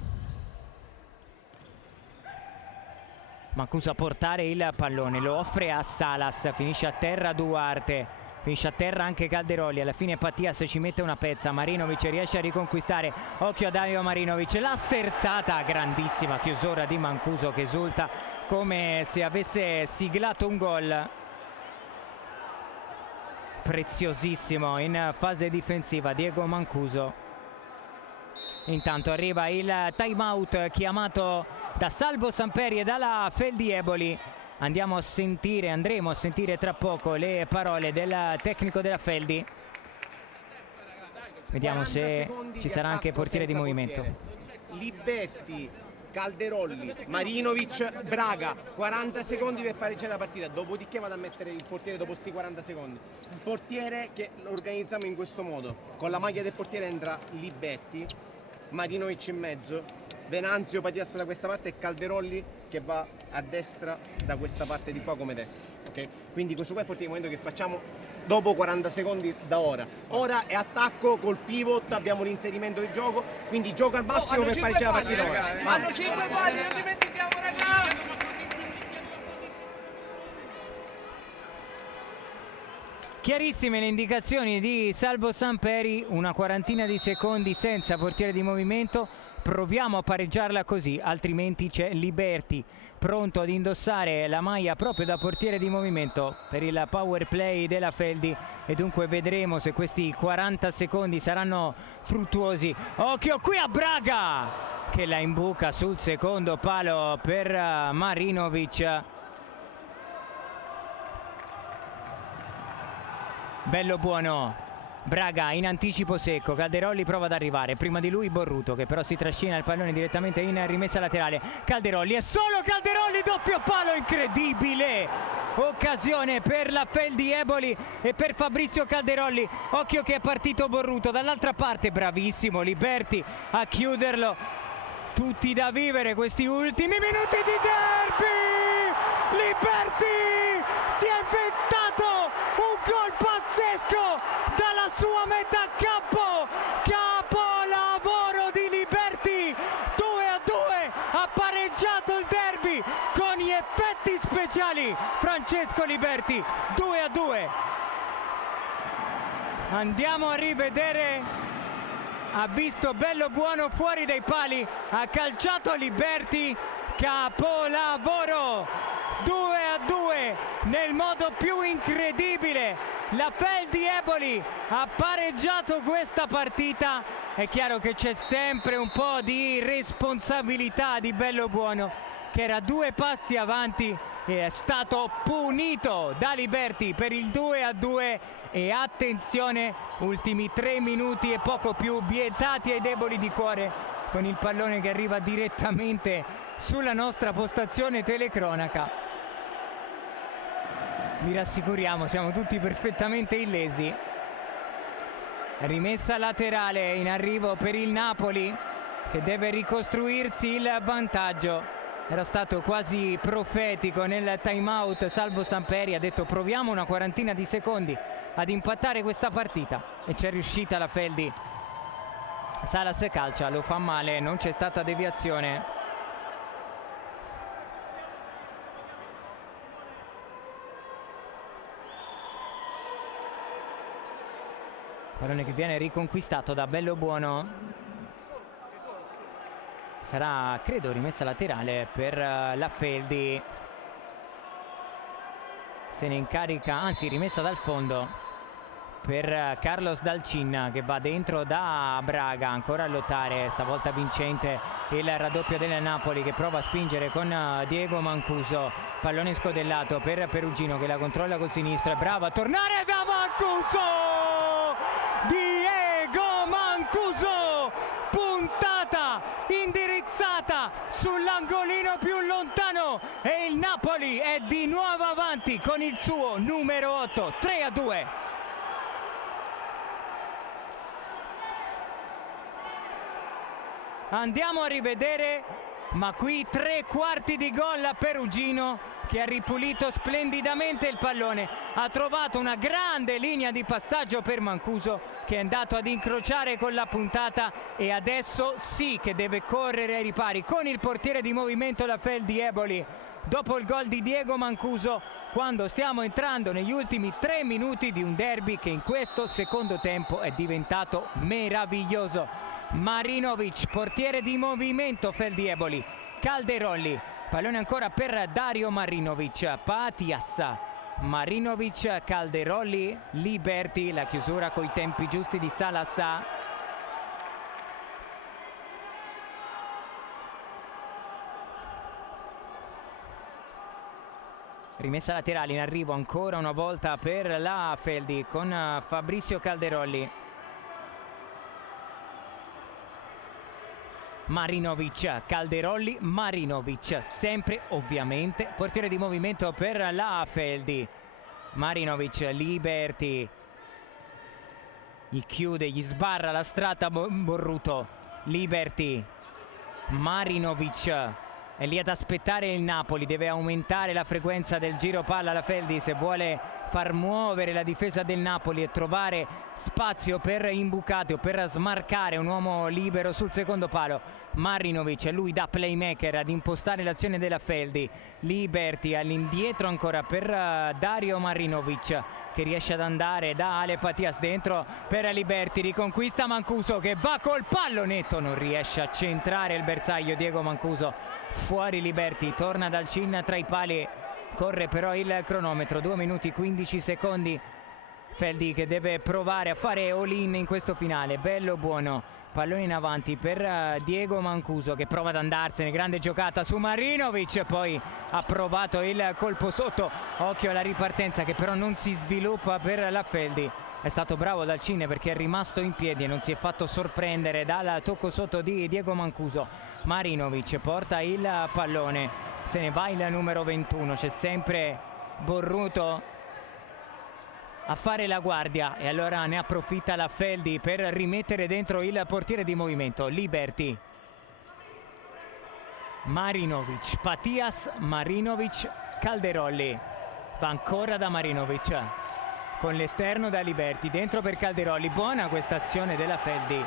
Mancuso a portare il pallone, lo offre a Salas, finisce a terra Duarte. Finisce a terra anche Calderoli, alla fine Patias ci mette una pezza, Marinovic riesce a riconquistare, occhio a Dario Marinovic, la sterzata, grandissima chiusura di Mancuso che esulta come se avesse siglato un gol. Preziosissimo in fase difensiva Diego Mancuso. Intanto arriva il time out chiamato da Salvo Samperi e dalla Feldi Eboli. Andremo a sentire tra poco le parole del tecnico della Feldi. Vediamo se ci sarà anche portiere di movimento. Libetti, Calderolli, Marinovic, Braga, 40 secondi per pareggiare la partita, dopodiché vado a mettere il portiere dopo sti 40 secondi. Il portiere che lo organizziamo in questo modo, con la maglia del portiere entra Libetti, Marinovic in mezzo, Venanzio, Patias da questa parte e Calderolli che va a destra da questa parte di qua come destro, ok? Quindi questo qua è il portiere di momento che facciamo dopo 40 secondi da ora. Ora è attacco col pivot, abbiamo l'inserimento di gioco, quindi gioco al massimo per pareggiare la partita. Hanno 5 quadri, non dimentichiamo ragazzi! Chiarissime le indicazioni di Salvo Samperi, una quarantina di secondi senza portiere di movimento. Proviamo a pareggiarla così, altrimenti c'è Liberti pronto ad indossare la maglia proprio da portiere di movimento per il power play della Feldi e dunque vedremo se questi 40 secondi saranno fruttuosi. Occhio qui a Braga che la imbuca sul secondo palo per Marinovic. Bello buono. Braga in anticipo secco, Calderolli prova ad arrivare, prima di lui Borruto che però si trascina il pallone direttamente in rimessa laterale. Calderolli e solo Calderolli, doppio palo, incredibile! Occasione per la Feldi Eboli e per Fabrizio Calderolli. Occhio che è partito Borruto, dall'altra parte bravissimo Liberti a chiuderlo. Tutti da vivere questi ultimi minuti di derby! Liberti si è inventato un gol pazzesco dalla sua metà campo, capolavoro di Liberti, 2-2, ha pareggiato il derby con gli effetti speciali Francesco Liberti, 2-2. Andiamo a rivedere, ha visto bello buono fuori dai pali, ha calciato Liberti, capolavoro, 2-2 nel modo più incredibile. La Feldi Eboli ha pareggiato questa partita. È chiaro che c'è sempre un po' di responsabilità di Bello Buono che era 2 passi avanti e è stato punito da Liberti per il 2-2. E attenzione, ultimi 3 minuti e poco più vietati ai deboli di cuore, con il pallone che arriva direttamente sulla nostra postazione telecronaca. Vi rassicuriamo, siamo tutti perfettamente illesi. Rimessa laterale in arrivo per il Napoli che deve ricostruirsi il vantaggio. Era stato quasi profetico nel time out. Salvo Samperi ha detto proviamo una quarantina di secondi ad impattare questa partita e c'è riuscita la Feldi. Salas calcia, lo fa male, non c'è stata deviazione. Pallone che viene riconquistato da Bello Buono. Sarà, credo, rimessa laterale per la Feldi. Se ne incarica, anzi rimessa dal fondo per Carlos Dalcin che va dentro da Braga, ancora a lottare, stavolta vincente il raddoppio del Napoli che prova a spingere con Diego Mancuso. Pallone scodellato per Perugino che la controlla col sinistro, è bravo a tornare da Mancuso! Diego Mancuso sull'angolino più lontano e il Napoli è di nuovo avanti con il suo numero 8, 3-2. Andiamo a rivedere, ma qui 3/4 di gol a Perugino, che ha ripulito splendidamente il pallone, ha trovato una grande linea di passaggio per Mancuso, che è andato ad incrociare con la puntata e adesso sì che deve correre ai ripari con il portiere di movimento Lafeldi Eboli. Dopo il gol di Diego Mancuso, quando stiamo entrando negli ultimi 3 minuti di un derby che in questo secondo tempo è diventato meraviglioso. Marinovic, portiere di movimento Feldi Eboli, Calderolli, pallone ancora per Dario Marinovic, Patias, Marinovic, Calderolli, Liberti, la chiusura coi tempi giusti di Salas. Rimessa laterale in arrivo ancora una volta per la Feldi con Fabrizio Calderolli. Marinovic, Calderolli, Marinovic, sempre ovviamente portiere di movimento per la Feldi. Marinovic, Liberti, gli chiude, gli sbarra la strada Borruto. Liberti, Marinovic, è lì ad aspettare il Napoli, deve aumentare la frequenza del giro palla la Feldi se vuole far muovere la difesa del Napoli e trovare spazio per imbucate o per smarcare un uomo libero sul secondo palo. Marinovic, lui da playmaker ad impostare l'azione della Feldi. Liberti all'indietro ancora per Dario Marinovic, che riesce ad andare da Ale Patias dentro per Liberti, riconquista Mancuso che va col pallonetto, non riesce a centrare il bersaglio Diego Mancuso. Fuori Liberti, torna dal Cin tra i pali, corre però il cronometro, 2 minuti 15 secondi. Feldi che deve provare a fare all-in in questo finale, bello buono, pallone in avanti per Diego Mancuso che prova ad andarsene, grande giocata su Marinovic, poi ha provato il colpo sotto, occhio alla ripartenza che però non si sviluppa per la Feldi. È stato bravo dal Cine perché è rimasto in piedi e non si è fatto sorprendere dal tocco sotto di Diego Mancuso. Marinovic porta il pallone, se ne va il numero 21, c'è sempre Borruto a fare la guardia e allora ne approfitta la Feldi per rimettere dentro il portiere di movimento. Liberti, Marinovic, Patias, Marinovic, Calderolli, va ancora da Marinovic con l'esterno da Liberti, dentro per Calderolli, buona questa azione della Feldi,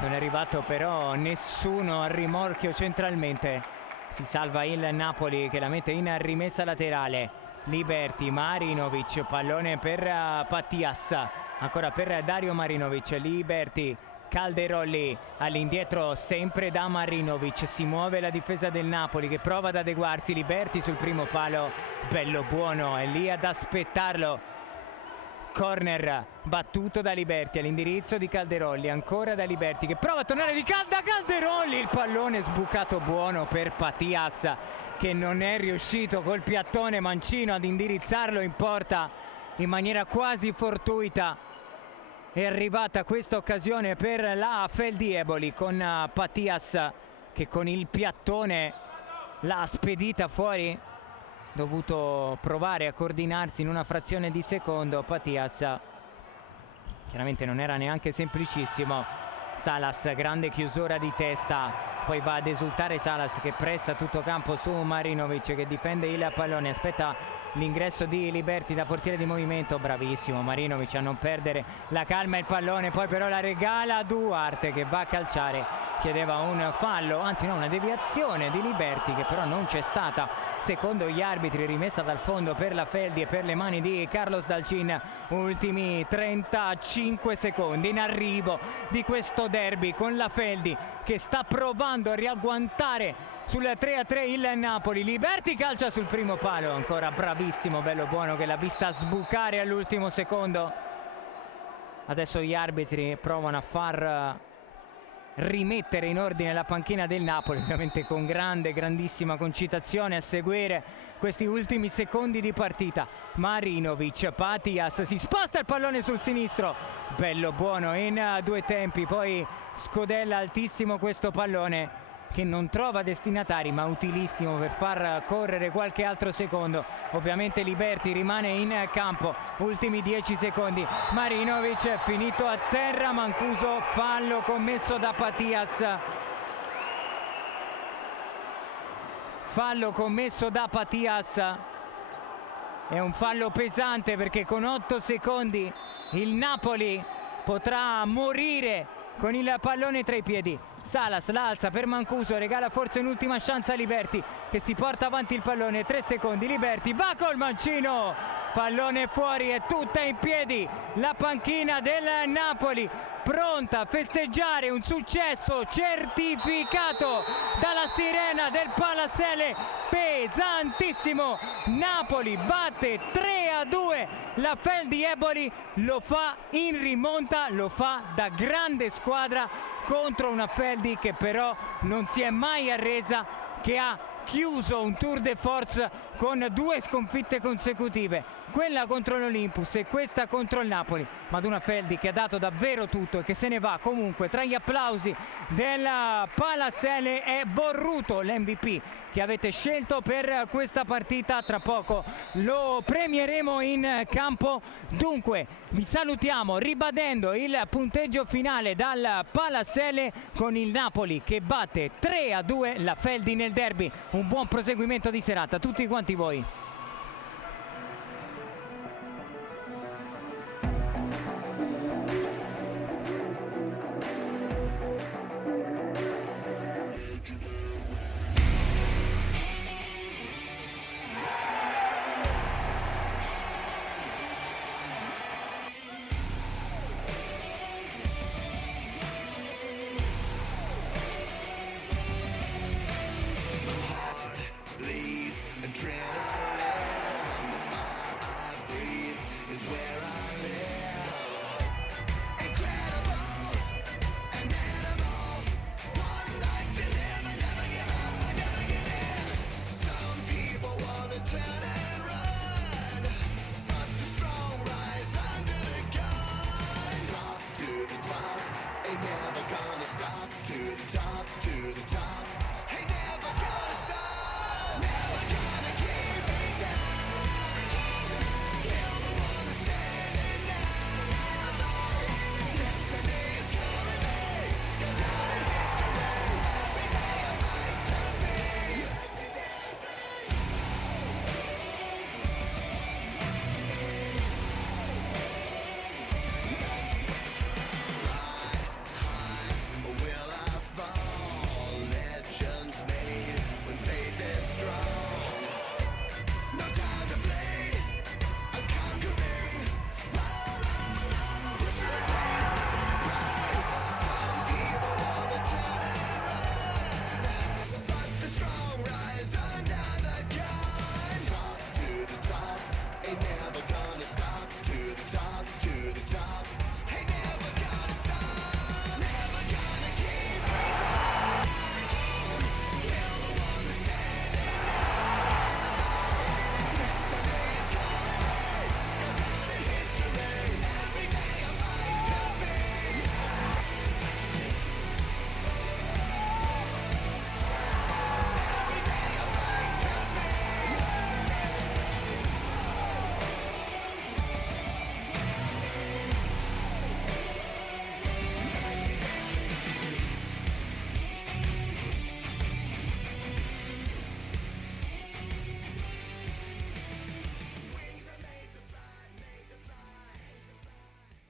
non è arrivato però nessuno al rimorchio centralmente, si salva il Napoli che la mette in rimessa laterale. Liberti, Marinovic, pallone per Patias, ancora per Dario Marinovic, Liberti, Calderolli all'indietro sempre da Marinovic, si muove la difesa del Napoli che prova ad adeguarsi. Liberti sul primo palo, bello buono, è lì ad aspettarlo. Corner battuto da Liberti all'indirizzo di Calderolli, ancora da Liberti che prova a tornare di Calderolli, il pallone sbucato buono per Patias che non è riuscito col piattone mancino ad indirizzarlo in porta in maniera quasi fortuita. È arrivata questa occasione per la Feldi Eboli con Patias che con il piattone l'ha spedita fuori, dovuto provare a coordinarsi in una frazione di secondo. Patias chiaramente non era neanche semplicissimo. Salas, grande chiusura di testa, poi va ad esultare Salas che pressa tutto campo su Marinovic che difende il pallone, aspetta l'ingresso di Liberti da portiere di movimento, bravissimo Marinovic a non perdere la calma e il pallone, poi però la regala a Duarte che va a calciare, chiedeva un fallo, anzi no, una deviazione di Liberti che però non c'è stata secondo gli arbitri, rimessa dal fondo per la Feldi e per le mani di Carlos Dalcin. Ultimi 35 secondi in arrivo di questo derby con la Feldi che sta provando a riagguantare sul 3-3 il Napoli. Liberti calcia sul primo palo, ancora bravissimo, bello buono che l'ha vista sbucare all'ultimo secondo. Adesso gli arbitri provano a far rimettere in ordine la panchina del Napoli, ovviamente con grandissima concitazione a seguire questi ultimi secondi di partita. Marinovic, Patias, si sposta il pallone sul sinistro, bello buono in 2 tempi, poi scodella altissimo questo pallone che non trova destinatari, ma utilissimo per far correre qualche altro secondo. Ovviamente Liberty rimane in campo, ultimi 10 secondi. Marinovic è finito a terra, Mancuso, fallo commesso da Patias. Fallo commesso da Patias. È un fallo pesante perché con 8 secondi il Napoli potrà morire con il pallone tra i piedi. Salas l'alza per Mancuso, regala forse un'ultima chance a Liberty che si porta avanti il pallone. 3 secondi, Liberty va col mancino, pallone fuori, è tutta in piedi la panchina del Napoli, pronta a festeggiare un successo certificato dalla sirena del Palasele, pesantissimo. Napoli batte 3-2 la Fel di Eboli, lo fa in rimonta, lo fa da grande squadra contro una Feldi che però non si è mai arresa, che ha chiuso un tour de force con 2 sconfitte consecutive, quella contro l'Olympus e questa contro il Napoli, ma ad una Feldi che ha dato davvero tutto e che se ne va comunque tra gli applausi della Palasele. È Borruto l'MVP che avete scelto per questa partita, tra poco lo premieremo in campo. Dunque vi salutiamo ribadendo il punteggio finale dal Palasele con il Napoli che batte 3-2 la Feldi nel derby. Un buon proseguimento di serata a tutti quanti voi.